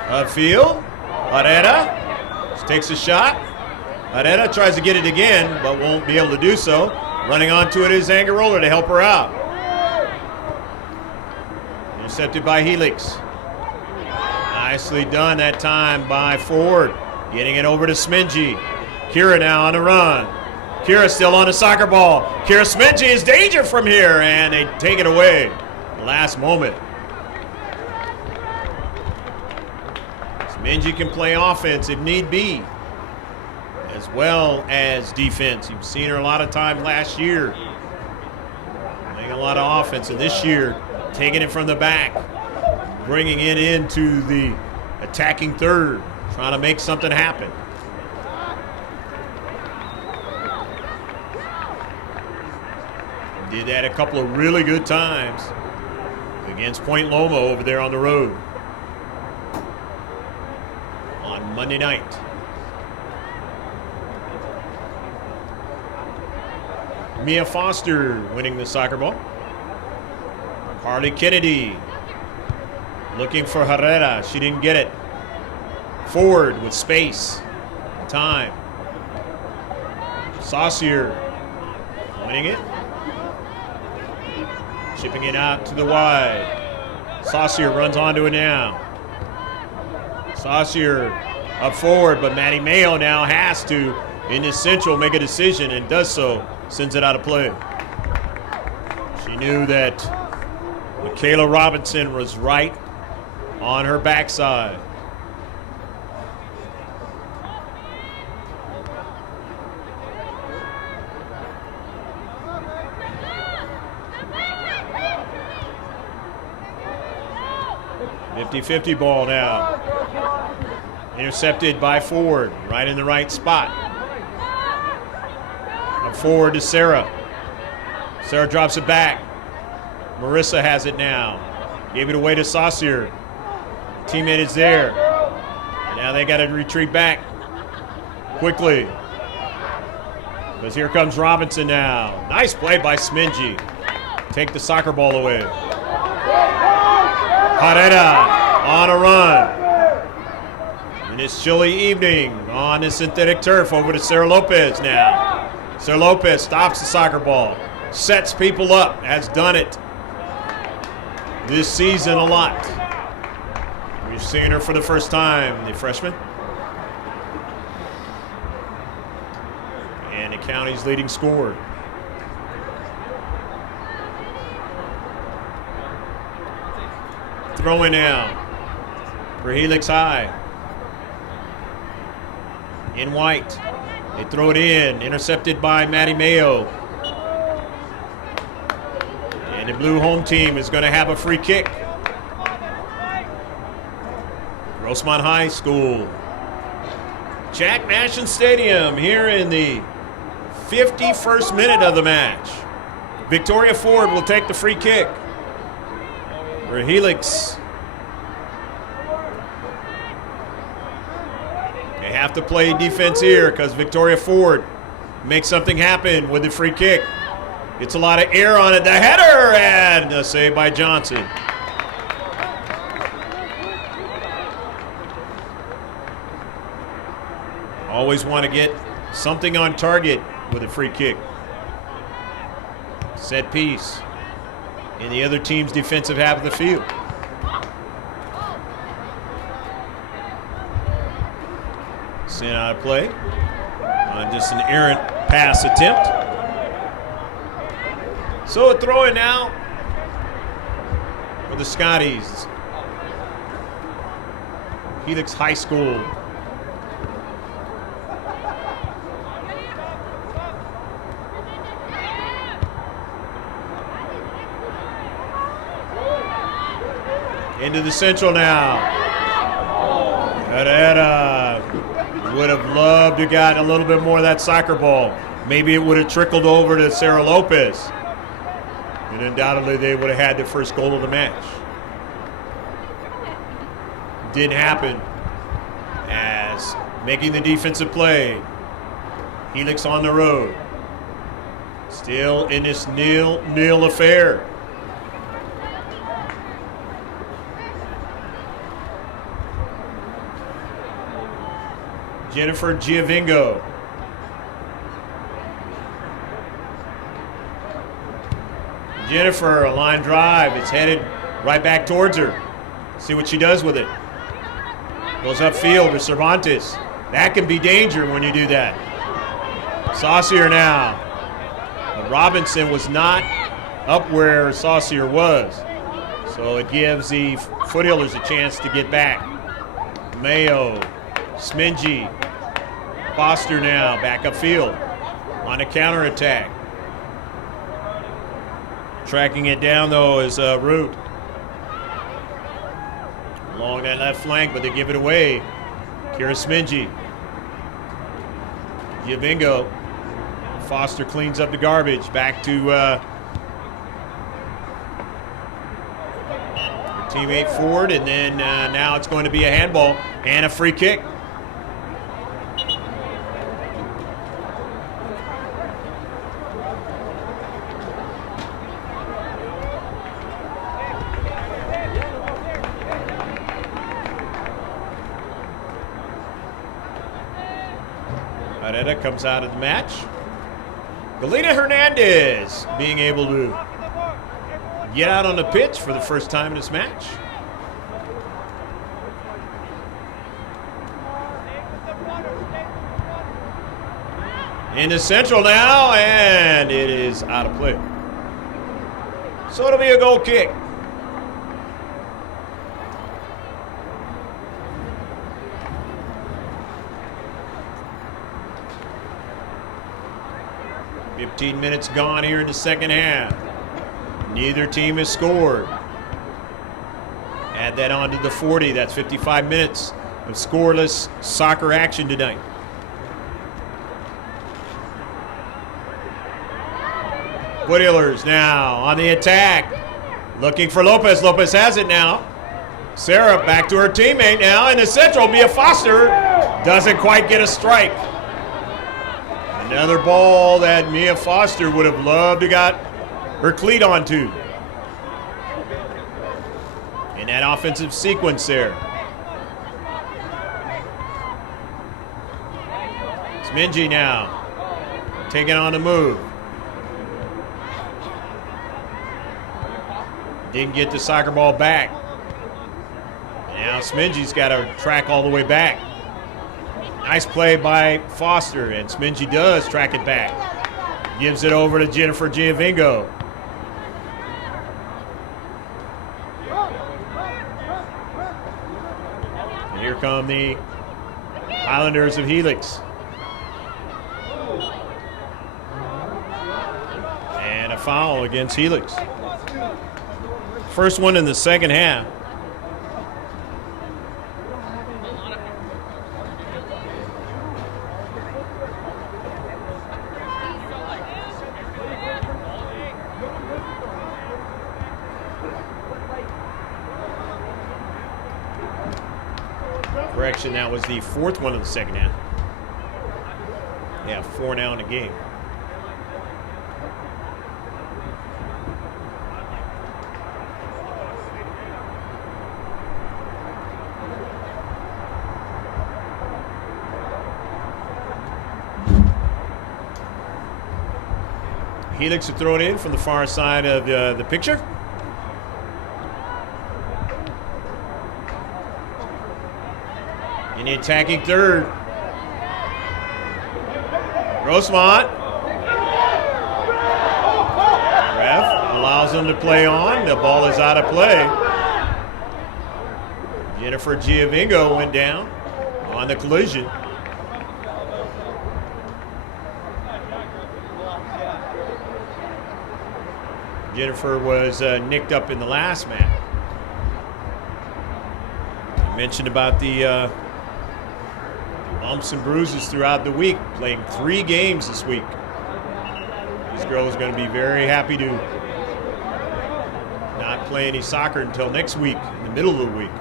Upfield. Herrera takes a shot. Herrera tries to get it again, but won't be able to do so. Running onto it is Angarola to help her out. Intercepted by Helix. Nicely done that time by Ford. Getting it over to Smingy. Kira now on the run. Kira still on the soccer ball. Kira Smingy is danger from here, and they take it away. Last moment. Smingy can play offense if need be, as well as defense. You've seen her a lot of times last year. Playing a lot of offense, and this year, taking it from the back. Bringing it into the attacking third, trying to make something happen. Did that a couple of really good times against Point Loma over there on the road on Monday night. Mia Foster winning the soccer ball. Carly Kennedy looking for Herrera. She didn't get it. Forward with space. Time. Saucier winning it. Shipping it out to the wide. Saucier runs onto it now. Saucier up forward, but Maddie Mayo now has to, in this central, make a decision and does so. Sends it out of play. She knew that Michaela Robinson was right on her backside. .50 ball now. Intercepted by Ford, right in the right spot. Up forward to Sarah. Sarah drops it back. Marissa has it now. Gave it away to Saucier. Teammate is there. Now they got to retreat back quickly. But here comes Robinson now. Nice play by Smingy. Take the soccer ball away. Herrera on a run. In this chilly evening on the synthetic turf, over to Sarah Lopez now. Sarah Lopez stops the soccer ball. Sets people up. Has done it this season a lot. We've seen her for the first time, the freshman. And the county's leading scorer. Throw in now for Helix High. In white. They throw it in. Intercepted by Maddie Mayo. And the blue home team is going to have a free kick. Grossmont High School. Jack Nashin Stadium here in the 51st minute of the match. Victoria Ford will take the free kick for Helix. They have to play defense here because Victoria Ford makes something happen with the free kick. It's a lot of air on it. The header and a save by Johnson. Always want to get something on target with a free kick. Set piece in the other team's defensive half of the field. Sent out of play on just an errant pass attempt. So a throw in now for the Scotties. Helix High School. Into the central now. Would have loved to got a little bit more of that soccer ball. Maybe it would have trickled over to Sarah Lopez. And undoubtedly they would have had the first goal of the match. Didn't happen, as making the defensive play. Helix on the road. Still in this nil affair. Jennifer Giovingo. Jennifer, a line drive. It's headed right back towards her. See what she does with it. Goes upfield to Cervantes. That can be danger when you do that. Saucier now. But Robinson was not up where Saucier was. So it gives the Foothillers a chance to get back. Mayo, Smingy, Foster now back upfield on a counterattack. Tracking it down though is Root. Along that left flank, but they give it away. Kira Smingy. Giovingo. Foster cleans up the garbage. Back to her teammate Ford, and then now it's going to be a handball and a free kick. Areta comes out of the match. Galena Hernandez being able to get out on the pitch for the first time in this match. In the central now, and it is out of play. So it'll be a goal kick. $15 minutes gone here in the second half. Neither team has scored. Add that on to the 40. That's 55 minutes of scoreless soccer action tonight. Foothillers now on the attack. Looking for Lopez. Lopez has it now. Sarah back to her teammate now. In the central, Mia Foster doesn't quite get a strike. Another ball that Mia Foster would have loved to got her cleat onto. In that offensive sequence there. Smingy now taking on the move. Didn't get the soccer ball back. Now Smingy's got to track all the way back. Nice play by Foster, and Smingy does track it back. Gives it over to Jennifer Giovingo. And here come the Highlanders of Helix. And a foul against Helix. First one in the second half. Correction, that was the fourth one in the second half. Yeah, 4 now in the game. Helix will throw it in from the far side of the picture. In the attacking third, Grossmont. Ref allows them to play on. The ball is out of play. Jennifer Giovingo went down on the collision. Jennifer was nicked up in the last match. I mentioned about the bumps and bruises throughout the week, playing 3 games this week. This girl is going to be very happy to not play any soccer until next week, in the middle of the week.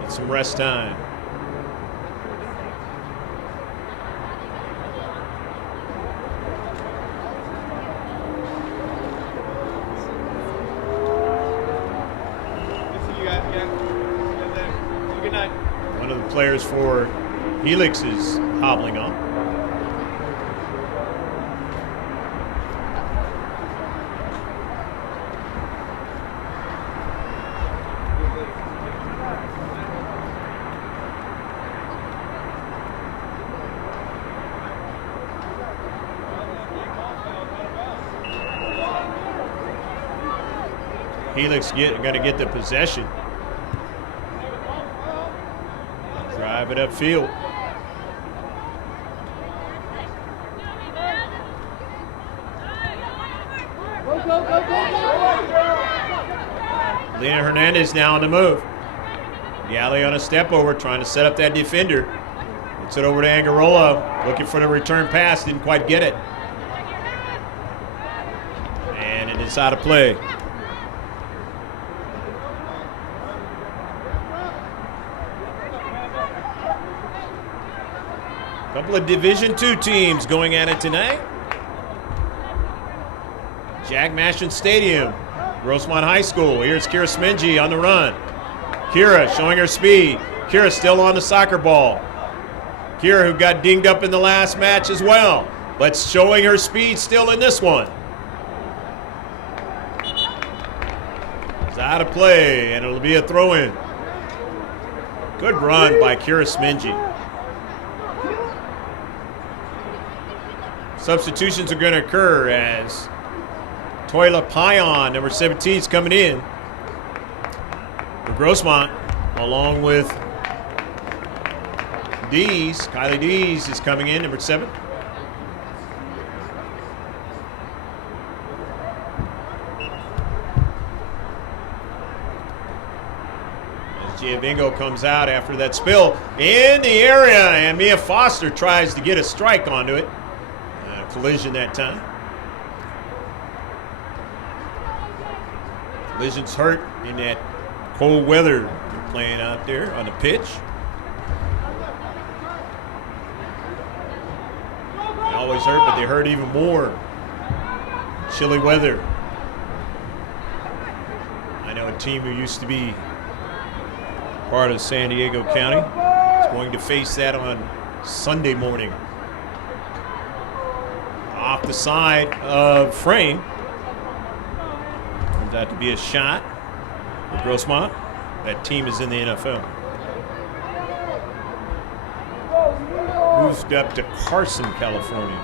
Get some rest time. One of the players for Helix is hobbling on. Helix going to get the possession. Drive it upfield. Lena Hernandez now on the move. Galley on a step over, trying to set up that defender. Gets it over to Angarola, looking for the return pass, didn't quite get it. And it is out of play. Couple of Division II teams going at it tonight. Jack Mashon Stadium, Grossmont High School. Here's Kira Smingy on the run. Kira showing her speed. Kira still on the soccer ball. Kira, who got dinged up in the last match as well, but showing her speed still in this one. It's out of play, and it'll be a throw-in. Good run by Kira Smingy. Substitutions are going to occur as Toyla Payan, number 17, is coming in for Grossmont, along with Dees. Kylie Dees is coming in, number 7. As Giovingo comes out after that spill in the area, and Mia Foster tries to get a strike onto it. Collision that time. Collision's hurt in that cold weather they're playing out there on the pitch. They always hurt, but they hurt even more. Chilly weather. I know a team who used to be part of San Diego County is going to face that on Sunday morning. Off the side of frame. Turns out to be a shot for Grossmont. That team is in the NFL. Moved up to Carson, California.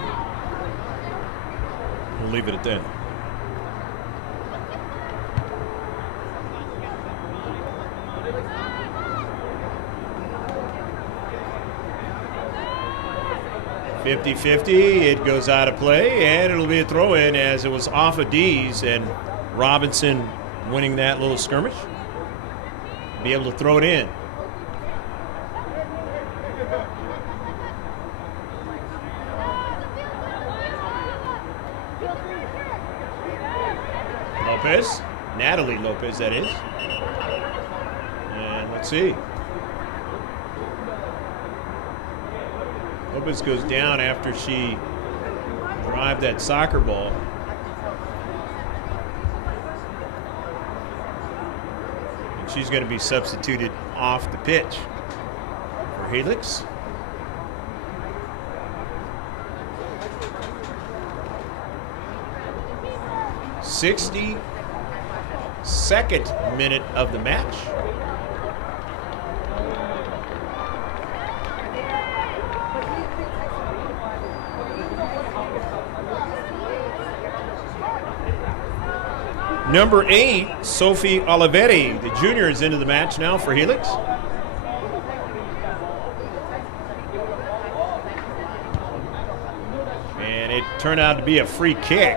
We'll leave it at that. .50-50, it goes out of play, and it'll be a throw-in as it was off of D's, and Robinson winning that little skirmish. Be able to throw it in. Lopez, Natalie Lopez, that is. And let's see. Lopez goes down after she drived that soccer ball. And she's going to be substituted off the pitch for Helix. 62nd minute of the match. Number 8, Sophie Oliveri, the junior, is into the match now for Helix. And it turned out to be a free kick.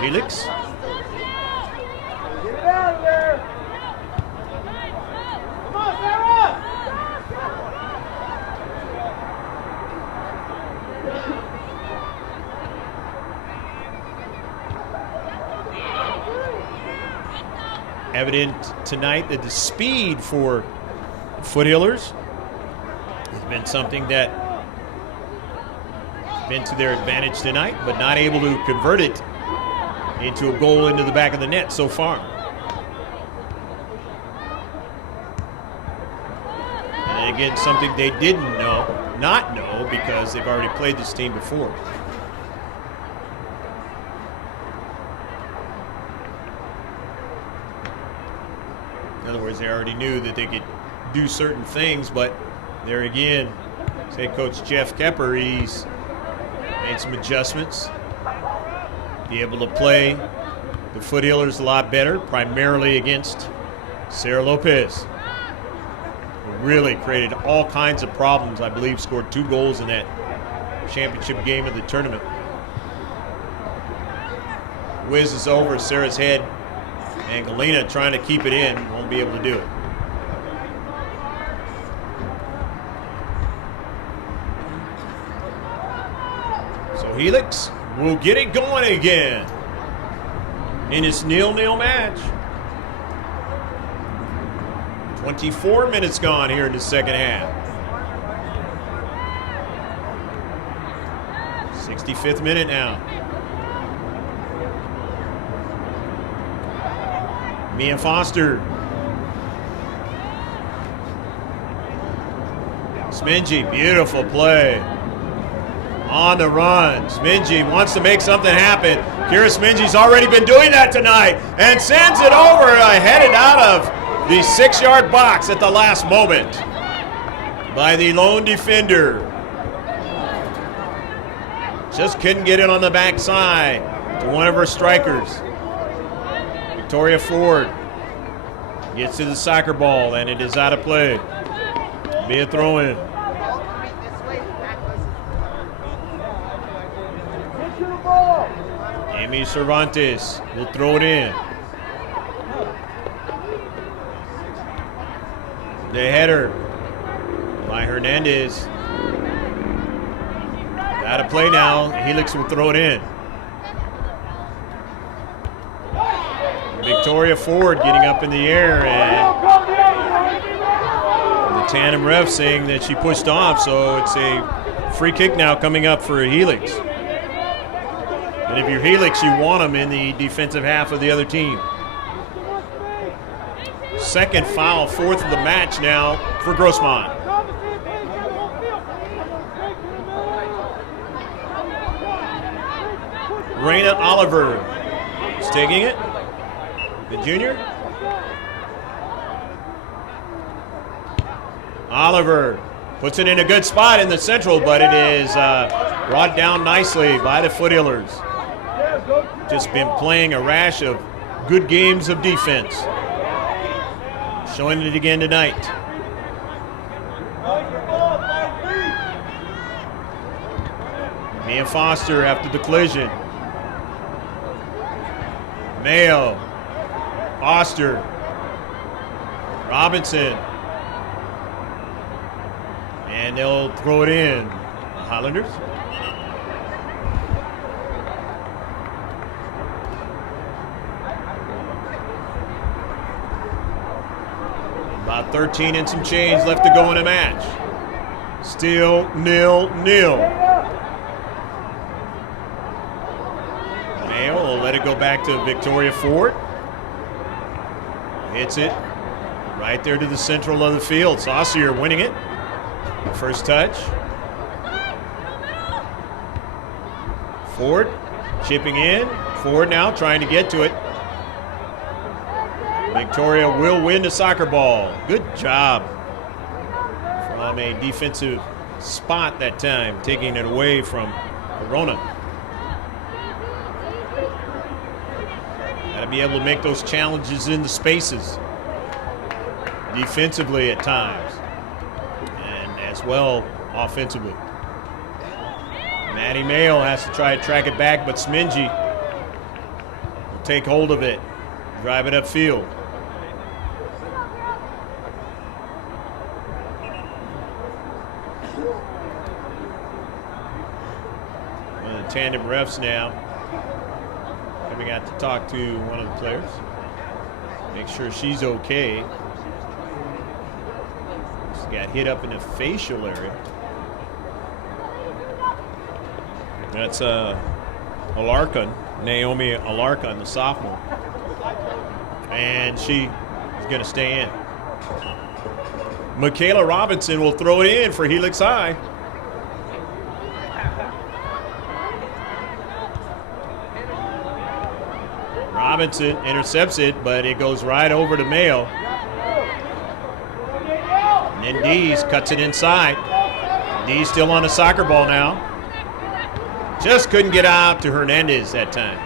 Helix. Get it out of there. Come on, Sarah. Evident tonight that the speed for Foothillers has been something that has been to their advantage tonight, but not able to convert it into a goal into the back of the net so far. And again, something they didn't not know because they've already played this team before. In other words, they already knew that they could do certain things, but there again, head coach Jeff Kepper, he's made some adjustments. Be able to play the Foothillers a lot better, primarily against Sarah Lopez, who really created all kinds of problems. I believe scored 2 goals in that championship game of the tournament. Whiz is over Sarah's head, and Galena trying to keep it in, won't be able to do it. So Helix will get it going again in this 0-0 match. 24 minutes gone here in the second half. 65th minute now. Mia Foster. Smingy, beautiful play. On the run. Smingy wants to make something happen. Kira Smingy's already been doing that tonight and sends it over, headed out of the 6-yard box at the last moment by the lone defender. Just couldn't get it on the backside to one of her strikers. Victoria Ford gets to the soccer ball, and it is out of play. Be a throw-in. Amy Cervantes will throw it in. The header by Hernandez. Out of play now. Helix will throw it in. Victoria Ford getting up in the air, and the tandem ref saying that she pushed off, so it's a free kick now coming up for Helix. And if you're Helix, you want them in the defensive half of the other team. Second foul, 4th of the match now for Grossmont. Raina Oliver is taking it. The junior. Oliver puts it in a good spot in the central, but it is brought down nicely by the Foothillers. Just been playing a rash of good games of defense. Showing it again tonight. Mia Foster after the collision. Mayo. Foster. Robinson. And they'll throw it in. The Highlanders. About 13 and some change left to go in the match. Still 0-0. Mayo will let it go back to Victoria Ford. Hits it right there to the central of the field. Saucier winning it. First touch. Ford chipping in. Ford now trying to get to it. Victoria will win the soccer ball. Good job from a defensive spot that time, taking it away from Corona. Got to be able to make those challenges in the spaces defensively at times, and as well offensively. Maddie Mayo has to try to track it back, but Smingy will take hold of it, drive it upfield. One of the tandem refs now coming out to talk to one of the players, make sure she's okay. She's got hit up in the facial area. That's Alarcon, Naomi Alarcon, the sophomore. And she is going to stay in. Michaela Robinson will throw it in for Helix High. Robinson intercepts it, but it goes right over to Mayo. And then Dees cuts it inside. Dees still on the soccer ball now. Just couldn't get out to Hernandez that time.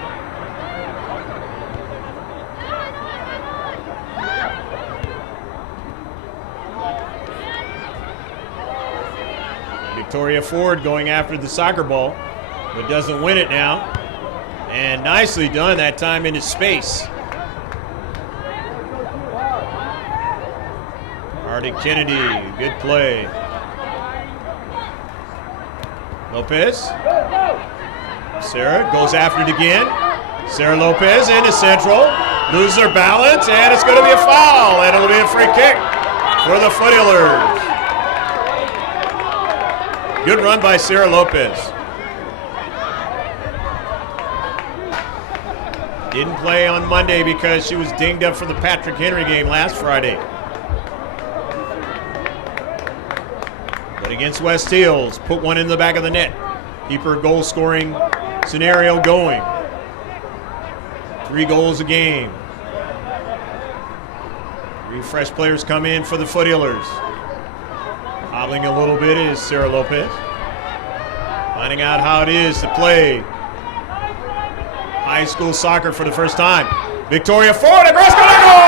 Victoria Ford going after the soccer ball, but doesn't win it now. And nicely done that time into space. Hardy Kennedy, good play. Lopez. Sarah goes after it again. Sarah Lopez into central. Loses her balance, and it's going to be a foul, and it'll be a free kick for the Foothillers. Good run by Sarah Lopez. Didn't play on Monday because she was dinged up for the Patrick Henry game last Friday. But against West Hills, put one in the back of the net. Keep her goal-scoring scenario going. 3 goals a game. 3 fresh players come in for the Foothillers. Hobbling a little bit is Sarah Lopez. Finding out how it is to play high school soccer for the first time. Victoria Ford, and Grossmont, goal!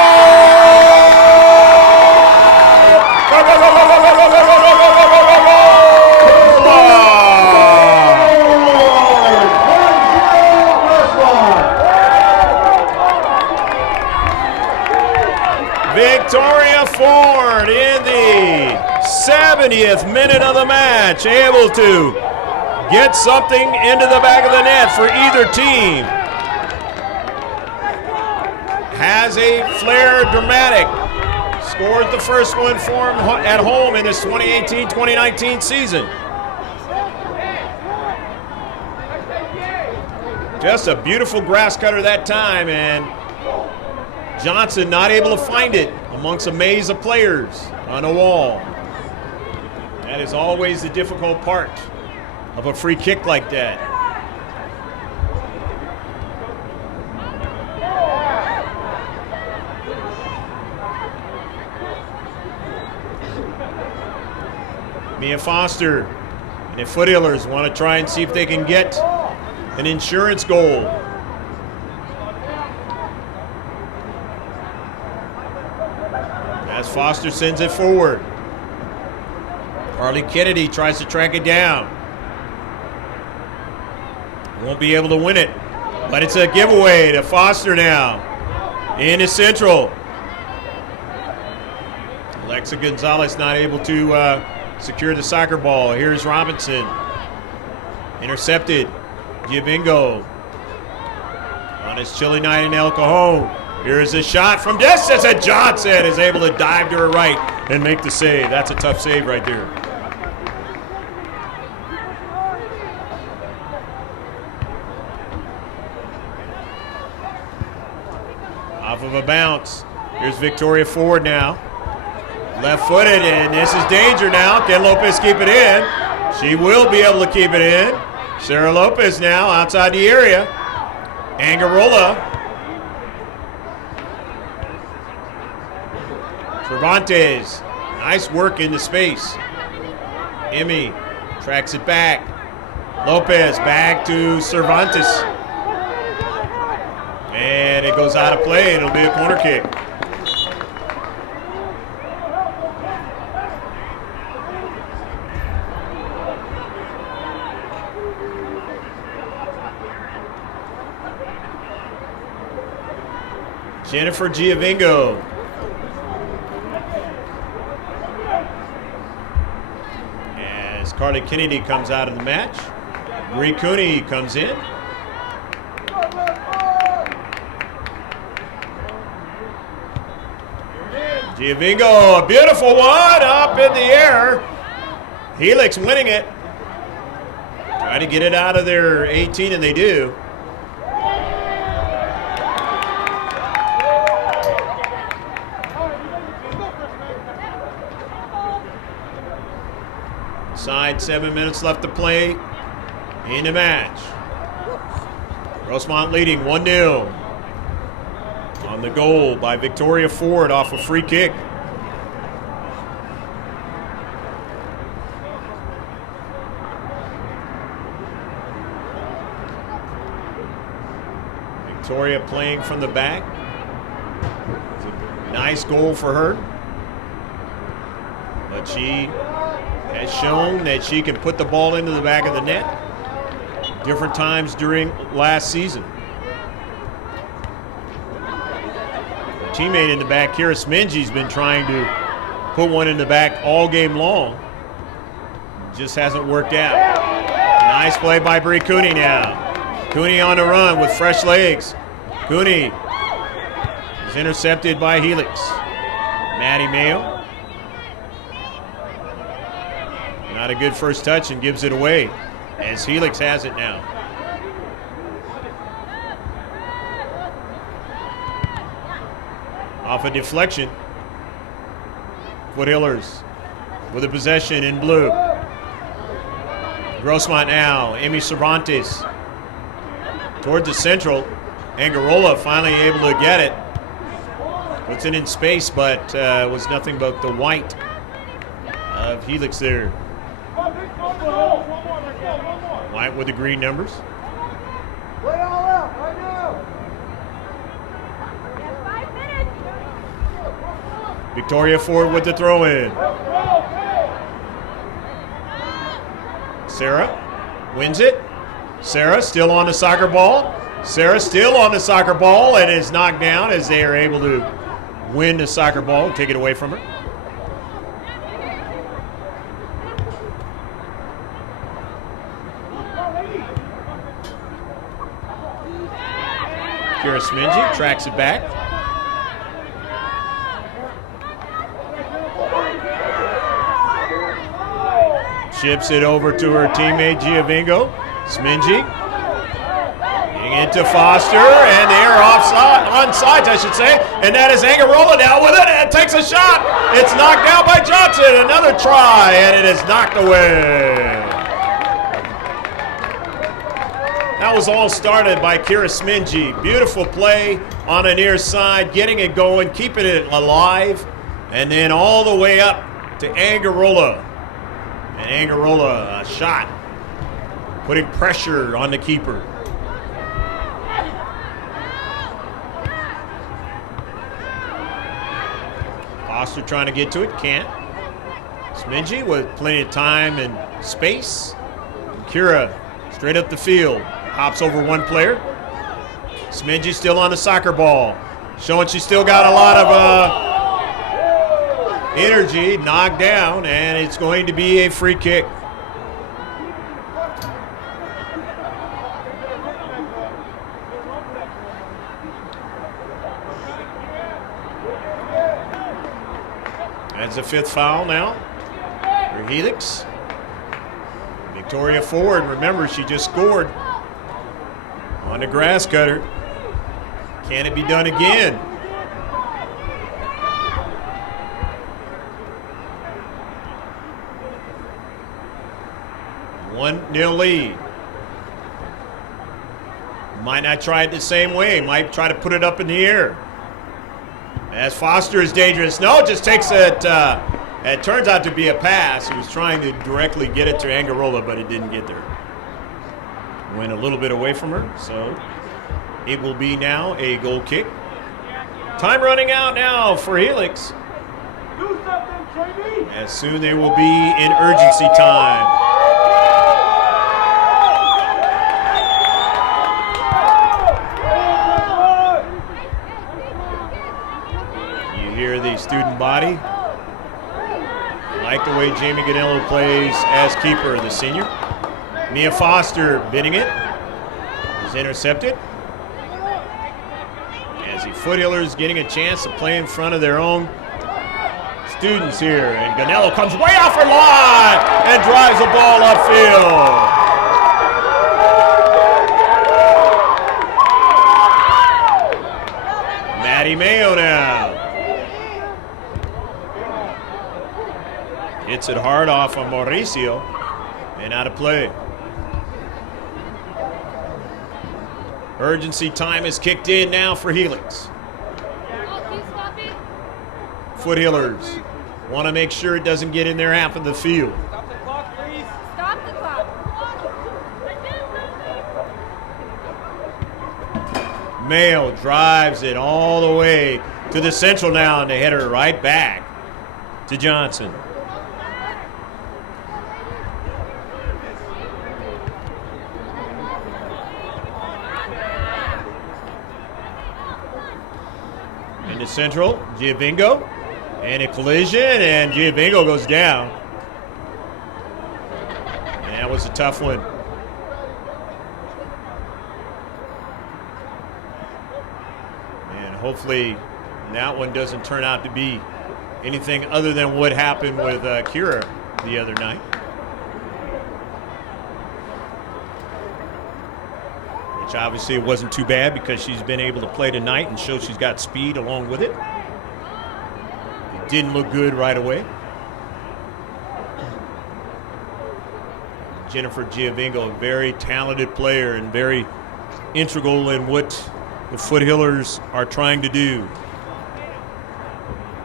Go, go, go, go, go, go, go, go, go, go, go, go, go, go! Victoria Ford in the 70th minute of the match, able to get something into the back of the net for either team. Has a flair dramatic. Scored the first one for him at home in this 2018-2019 season. Just a beautiful grass cutter that time, and Johnson not able to find it amongst a maze of players on a wall. That is always the difficult part of a free kick like that. Mia Foster and the Foothillers want to try and see if they can get an insurance goal. As Foster sends it forward. Harley Kennedy tries to track it down. Won't be able to win it, but it's a giveaway to Foster now. Into central. Alexa Gonzalez not able to secure the soccer ball. Here's Robinson. Intercepted. Givingo. On his chilly night in El Cajon. Here's a shot from distance, and Johnson is able to dive to her right and make the save. That's a tough save right there. Off of a bounce. Here's Victoria Ford now. Left-footed, and this is danger now. Can Lopez keep it in? She will be able to keep it in. Sarah Lopez now outside the area. Angarola. Cervantes. Nice work into space. Emmy tracks it back. Lopez back to Cervantes. And it goes out of play. It'll be a corner kick. Jennifer Giovingo. As Carly Kennedy comes out of the match. Bree Cooney comes in. Giovingo, a beautiful one up in the air. Helix winning it. Try to get it out of their 18, and they do. Side, 7 minutes left to play in the match. Grossmont leading 1-0. On the goal by Victoria Ford off a free kick. Victoria playing from the back. Nice goal for her. But she has shown that she can put the ball into the back of the net different times during last season. Her teammate in the back, Kira Smingy's been trying to put one in the back all game long. Just hasn't worked out. Nice play by Bree Cooney now. Cooney on the run with fresh legs. Cooney is intercepted by Helix. Maddie Mayo. Not a good first touch and gives it away as Helix has it now. Off a deflection. Foothillers with a possession in blue. Grossmont now. Amy Cervantes toward the central. Angarola finally able to get it. Puts it in space, but was nothing but the white of Helix there. White with the green numbers. Play it all out right now. Victoria Ford with the throw in. Sarah wins it. Sarah still on the soccer ball. Sarah still on the soccer ball and is knocked down as they are able to win the soccer ball and take it away from her. Kira Smingy tracks it back. Chips it over to her teammate Giovingo. Smingy getting into Foster, and they're onside, I should say. And that is Angarola now with it, and takes a shot. It's knocked down by Johnson. Another try, and it is knocked away. That was all started by Kira Smingy. Beautiful play on the near side, getting it going, keeping it alive, and then all the way up to Angarola. And Angarola, a shot, putting pressure on the keeper. Foster trying to get to it, can't. Smingy with plenty of time and space. And Kira straight up the field. Hops over one player. Smingy still on the soccer ball. Showing she's still got a lot of energy. Knocked down, and it's going to be a free kick. That's the fifth foul now for Helix. Victoria Ford, remember, she just scored on the grass cutter. Can it be done again? One 1-0 lead. Might not try it the same way. Might try to put it up in the air. As Foster is dangerous. No, just takes it. It turns out to be a pass. He was trying to directly get it to Angarola, but it didn't get there. Went a little bit away from her, so it will be now a goal kick. Time running out now for Helix. Do something, JB. As soon they will be in urgency time. You hear the student body. Like the way Jamie Ganello plays as keeper, the senior. Mia Foster bidding it. Is intercepted. As the Foothillers getting a chance to play in front of their own students here. And Ganello comes way off her line and drives the ball upfield. Maddie Mayo now. Hits it hard off on Mauricio and out of play. Urgency time is kicked in now for Helix. Foothillers want to make sure it doesn't get in their half of the field. Stop the clock, please. Stop the clock. Mayo drives it all the way to the central now, and they head her right back to Johnson. Into central, Giovingo, and a collision, and Giovingo goes down. And that was a tough one. And hopefully that one doesn't turn out to be anything other than what happened with Kira the other night. Which obviously it wasn't too bad because she's been able to play tonight and show she's got speed along with it. It didn't look good right away. Jennifer Giovingo, a very talented player and very integral in what the Foothillers are trying to do.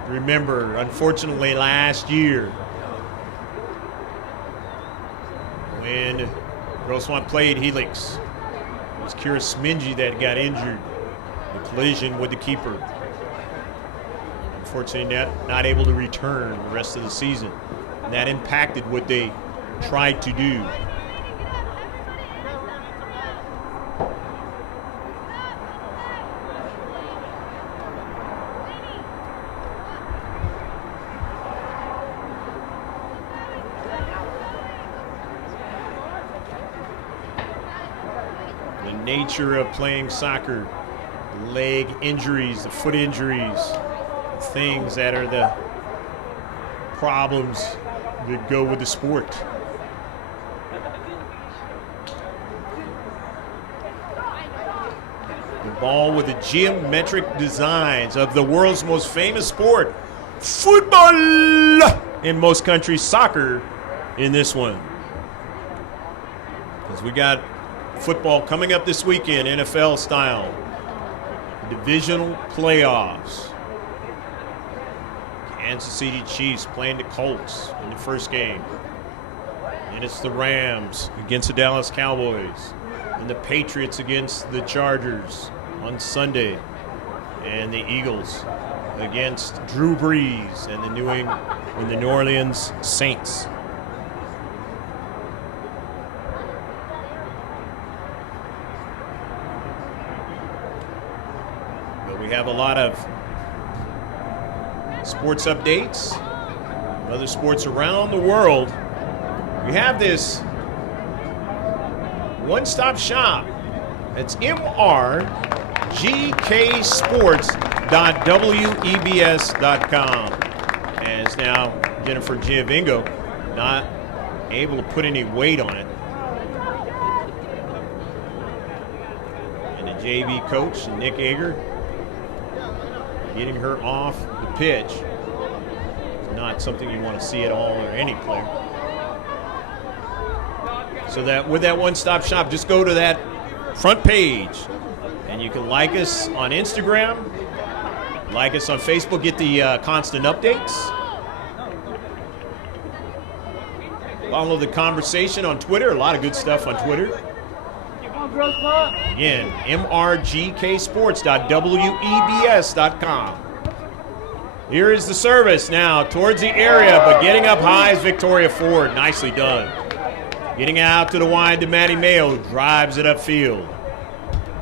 Remember, unfortunately, last year when Grossmont played Helix, it was Kira Smingy that got injured. The collision with the keeper. Unfortunately, not able to return the rest of the season. And that impacted what they tried to do. The nature of playing soccer, leg injuries, the foot injuries, things that are the problems that go with the sport. The ball with the geometric designs of the world's most famous sport, football, in most countries, soccer in this one. Because we got football coming up this weekend, NFL style. Divisional playoffs. Kansas City Chiefs playing the Colts in the first game. And it's the Rams against the Dallas Cowboys. And the Patriots against the Chargers on Sunday. And the Eagles against Drew Brees and the New Orleans Saints. We have a lot of sports updates, other sports around the world. We have this one-stop shop. It's mrgksports.webs.com. As now Jennifer Giovingo not able to put any weight on it. And the JV coach, Nick Ager, getting her off the pitch is not something you want to see at all or any player. So that with that one-stop shop, just go to that front page. And you can like us on Instagram, like us on Facebook, get the constant updates. Follow the conversation on Twitter. A lot of good stuff on Twitter. Again, mrgksports.webs.com. Here is the service now towards the area, but getting up high is Victoria Ford. Nicely done. Getting out to the wide to Maddie Mayo, drives it upfield.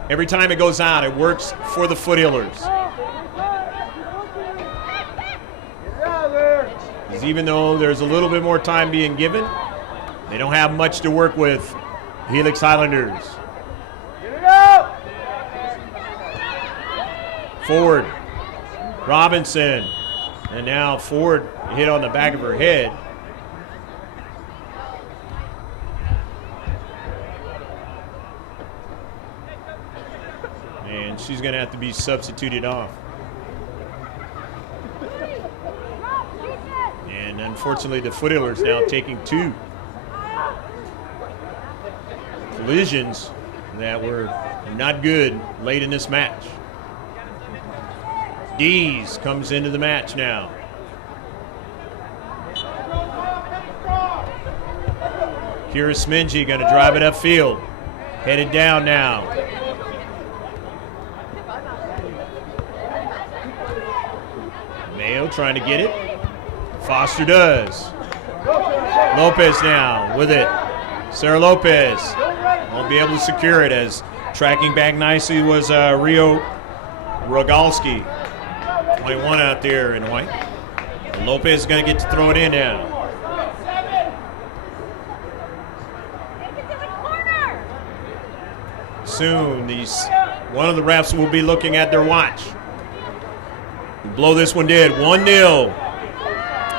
Every time it goes out, it works for the Foothillers. Because even though there's a little bit more time being given, they don't have much to work with. Helix Highlanders. Ford, Robinson, and now Ford hit on the back of her head. And she's going to have to be substituted off. And unfortunately, the Foothillers now taking 2 collisions that were not good late in this match. Dees comes into the match now. Kira Smingy going to drive it upfield. Headed down now. Mayo trying to get it. Foster does. Lopez now with it. Sarah Lopez won't be able to secure it as tracking back nicely was Rio Rogalski. 21 out there in white. Lopez is going to get to throw it in now. Soon, one of the refs will be looking at their watch. Blow this one dead. 1-0.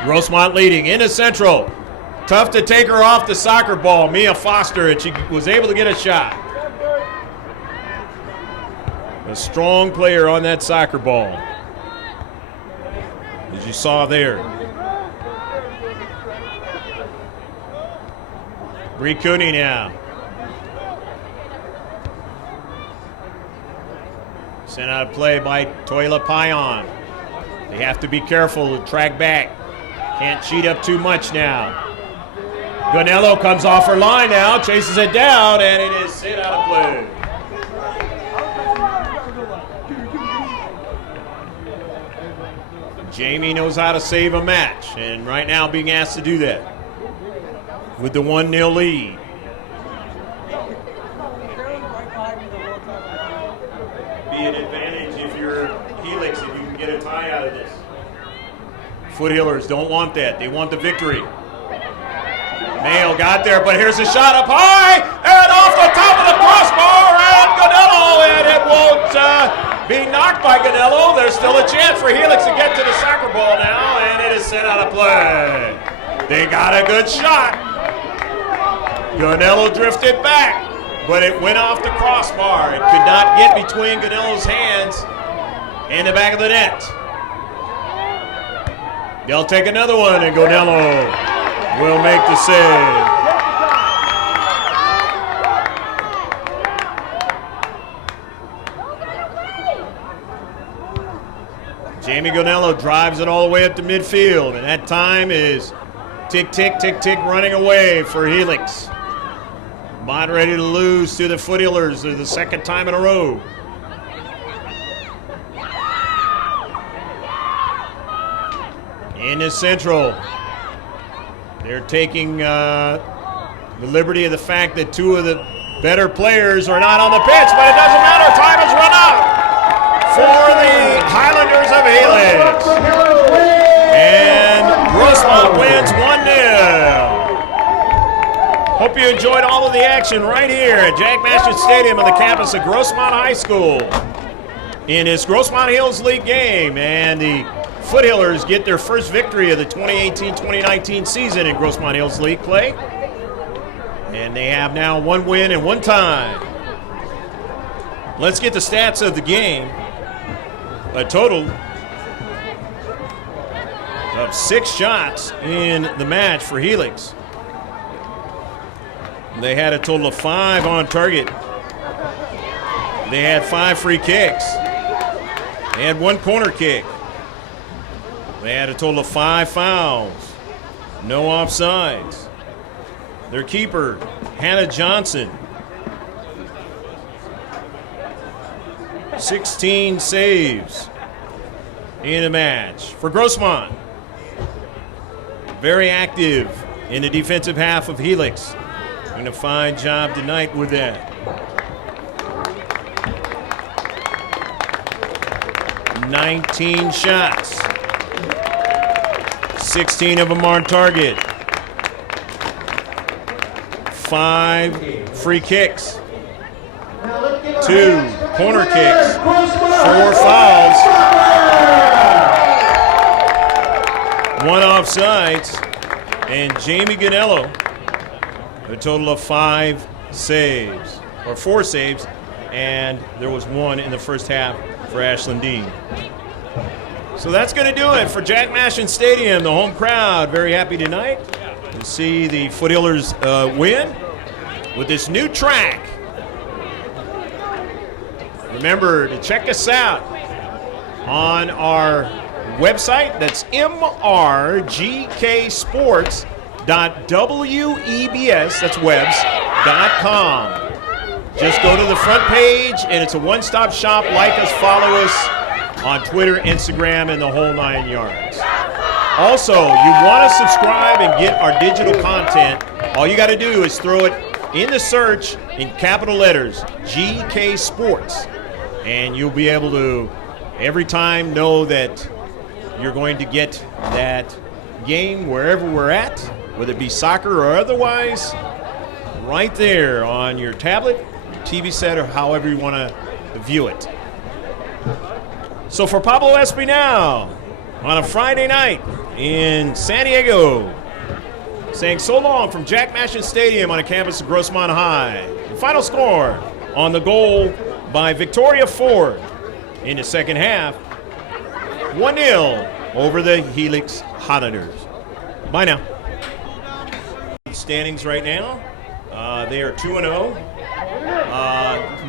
Grossmont leading into Central. Tough to take her off the soccer ball. Mia Foster, and she was able to get a shot. A strong player on that soccer ball, as you saw there. Bree Cooney now. Sent out of play by Toila Payan. They have to be careful to track back. Can't cheat up too much now. Gonello comes off her line now, chases it down, and it is sent out of play. Jamie knows how to save a match, and right now being asked to do that with the 1-0 lead. Be an advantage if you're Helix, if you can get a tie out of this. Foothillers don't want that. They want the victory. Mayo got there, but here's a shot up high and off the top of the crossbar, and Gonello, and it won't be knocked by Gonello. There's still a chance for Helix to get to the soccer ball now, and it is sent out of play. They got a good shot. Gonello drifted back, but it went off the crossbar. It could not get between Gonello's hands and the back of the net. They'll take another one, and Gonello will make the save. Jamie Gonello drives it all the way up to midfield, and that time is tick, tick, tick, tick running away for Helix. About ready to lose to the Foothillers for the second time in a row. Into Central. They're taking the liberty of the fact that 2 of the better players are not on the pitch, but it doesn't matter. Time has run out for the Highlanders of Helix. And Grossmont wins 1-0. Hope you enjoyed all of the action right here at Jack Masters Stadium on the campus of Grossmont High School in this Grossmont Hills League game. And the Foothillers get their first victory of the 2018-2019 season in Grossmont Hills League play. And they have now 1 win and 1 tie. Let's get the stats of the game. A total of 6 shots in the match for Helix. They had a total of 5 on target They had 5 free kicks. They had 1 corner kick. They had a total of 5 fouls. No offsides. Their keeper, Hannah Johnson, 16 saves in a match. For Grossmont, very active in the defensive half of Helix. Doing a fine job tonight with that. 19 shots. 16 of them on target. 5 free kicks. 2 corner kicks. 4 fouls. 1 offsides. And Jamie Ganello, a total of 5 saves, or 4 saves, and there was 1 in the first half for Ashlyn Dean. So that's going to do it for Jack Mashin Stadium. The home crowd very happy tonight to see the Foothillers win with this new track. Remember to check us out on our website. That's mrgksports.webs, that's webs.com. Just go to the front page, and it's a one-stop shop. Like us, follow us on Twitter, Instagram, and the whole 9 yards. Also, you want to subscribe and get our digital content, all you got to do is throw it in the search in capital letters, GK Sports, and you'll be able to, every time, know that you're going to get that game wherever we're at, whether it be soccer or otherwise, right there on your tablet, TV set, or however you want to view it. So for Pablo Espinal on a Friday night in San Diego, saying so long from Jack Mashin Stadium on the campus of Grossmont High. The final score on the goal by Victoria Ford in the second half, 1-0 over the Helix Highlanders. Bye now. Standings right now, they are 2-0.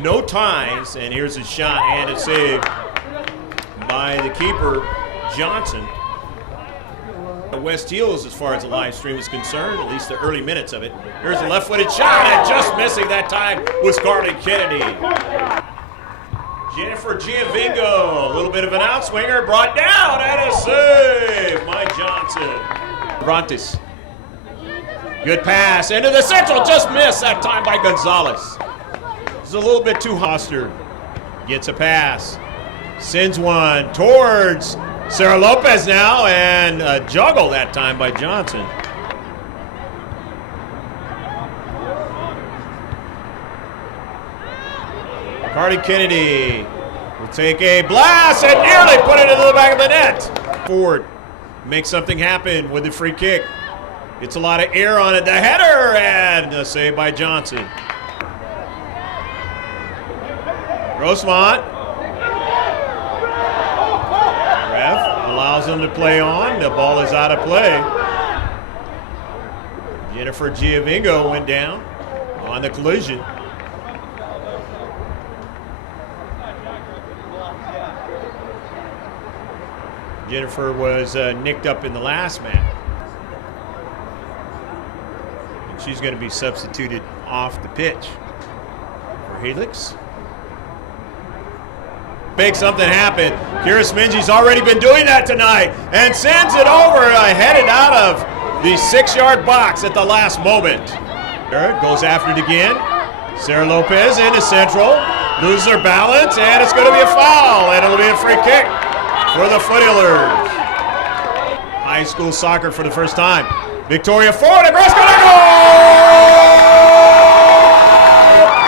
No ties, and here's a shot and a save by the keeper, Johnson. West Heels, as far as the live stream is concerned, at least the early minutes of it. Here's a left-footed shot, and just missing that time was Scarlett Kennedy. Jennifer Giovingo, a little bit of an outswinger, brought down, and a save by Johnson. Brontes. Good pass into the central, just missed that time by Gonzalez. It's a little bit too Hoster. Gets a pass, sends one towards Sarah Lopez now, and a juggle that time by Johnson. Cardi Kennedy will take a blast and nearly put it into the back of the net. Ford makes something happen with the free kick. Gets a lot of air on it. The header and a save by Johnson. Grossmont. Ref allows them to play on. The ball is out of play. Jennifer Giovingo went down on the collision. Jennifer was nicked up in the last match. And she's going to be substituted off the pitch for Helix. Make something happen. Kira Smingy's already been doing that tonight and sends it over, headed out of the 6-yard box at the last moment. Goes after it again. Sarah Lopez into central. Loses her balance, and it's going to be a foul, and it'll be a free kick for the Foothillers. High school soccer for the first time. Victoria Ford, and Grace gonna go!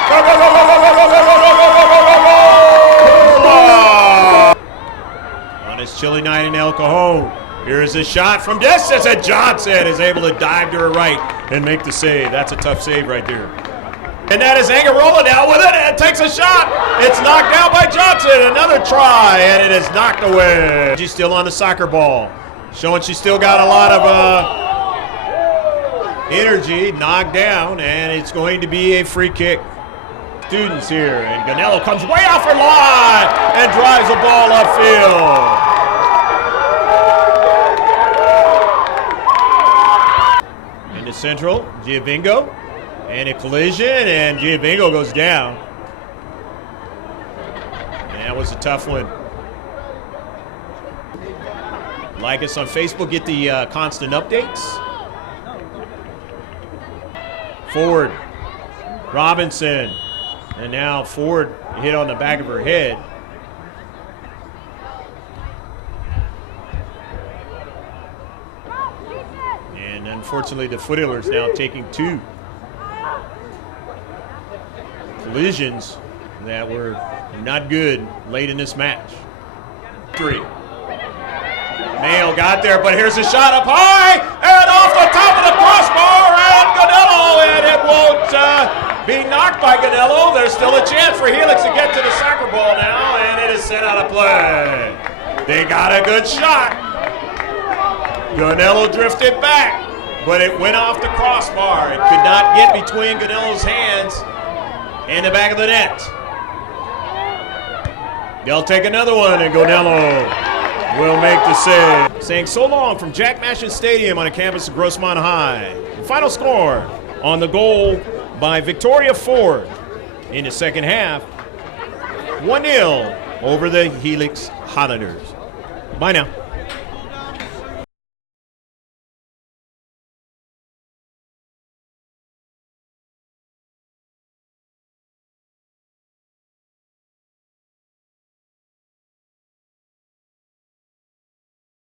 Go, go, go, go, go, go, go, go, go, go, go, go, go! On this chilly night in El Cajon, here's a shot from distance, and Johnson is able to dive to her right and make the save. That's a tough save right there. And that is Angarola now with it, and takes a shot. It's knocked down by Johnson. Another try, and it is knocked away. She's still on the soccer ball, showing she's still got a lot of energy. Knocked down, and it's going to be a free kick. students here. And Ganello comes way off her line and drives the ball upfield. Into central, Giovingo. And a collision, and Giovingo goes down. And that was a tough one. Like us on Facebook, get the constant updates. Ford, Robinson, and now Ford hit on the back of her head. And unfortunately, the Foothillers now taking 2 collisions that were not good late in this match. 3. Mayo got there, but here's a shot up high and off the top of the crossbar, and Ganello, and it won't be knocked by Ganello. There's still a chance for Helix to get to the soccer ball now, and it is sent out of play. They got a good shot. Ganello drifted back, but it went off the crossbar. It could not get between Ganello's hands and the back of the net. They'll take another one, and Ganello will make the save. Saying so long from Jack Mashin Stadium on the campus of Grossmont High. The final score on the goal by Victoria Ford in the second half, 1-0 over the Helix Highlanders. Bye now.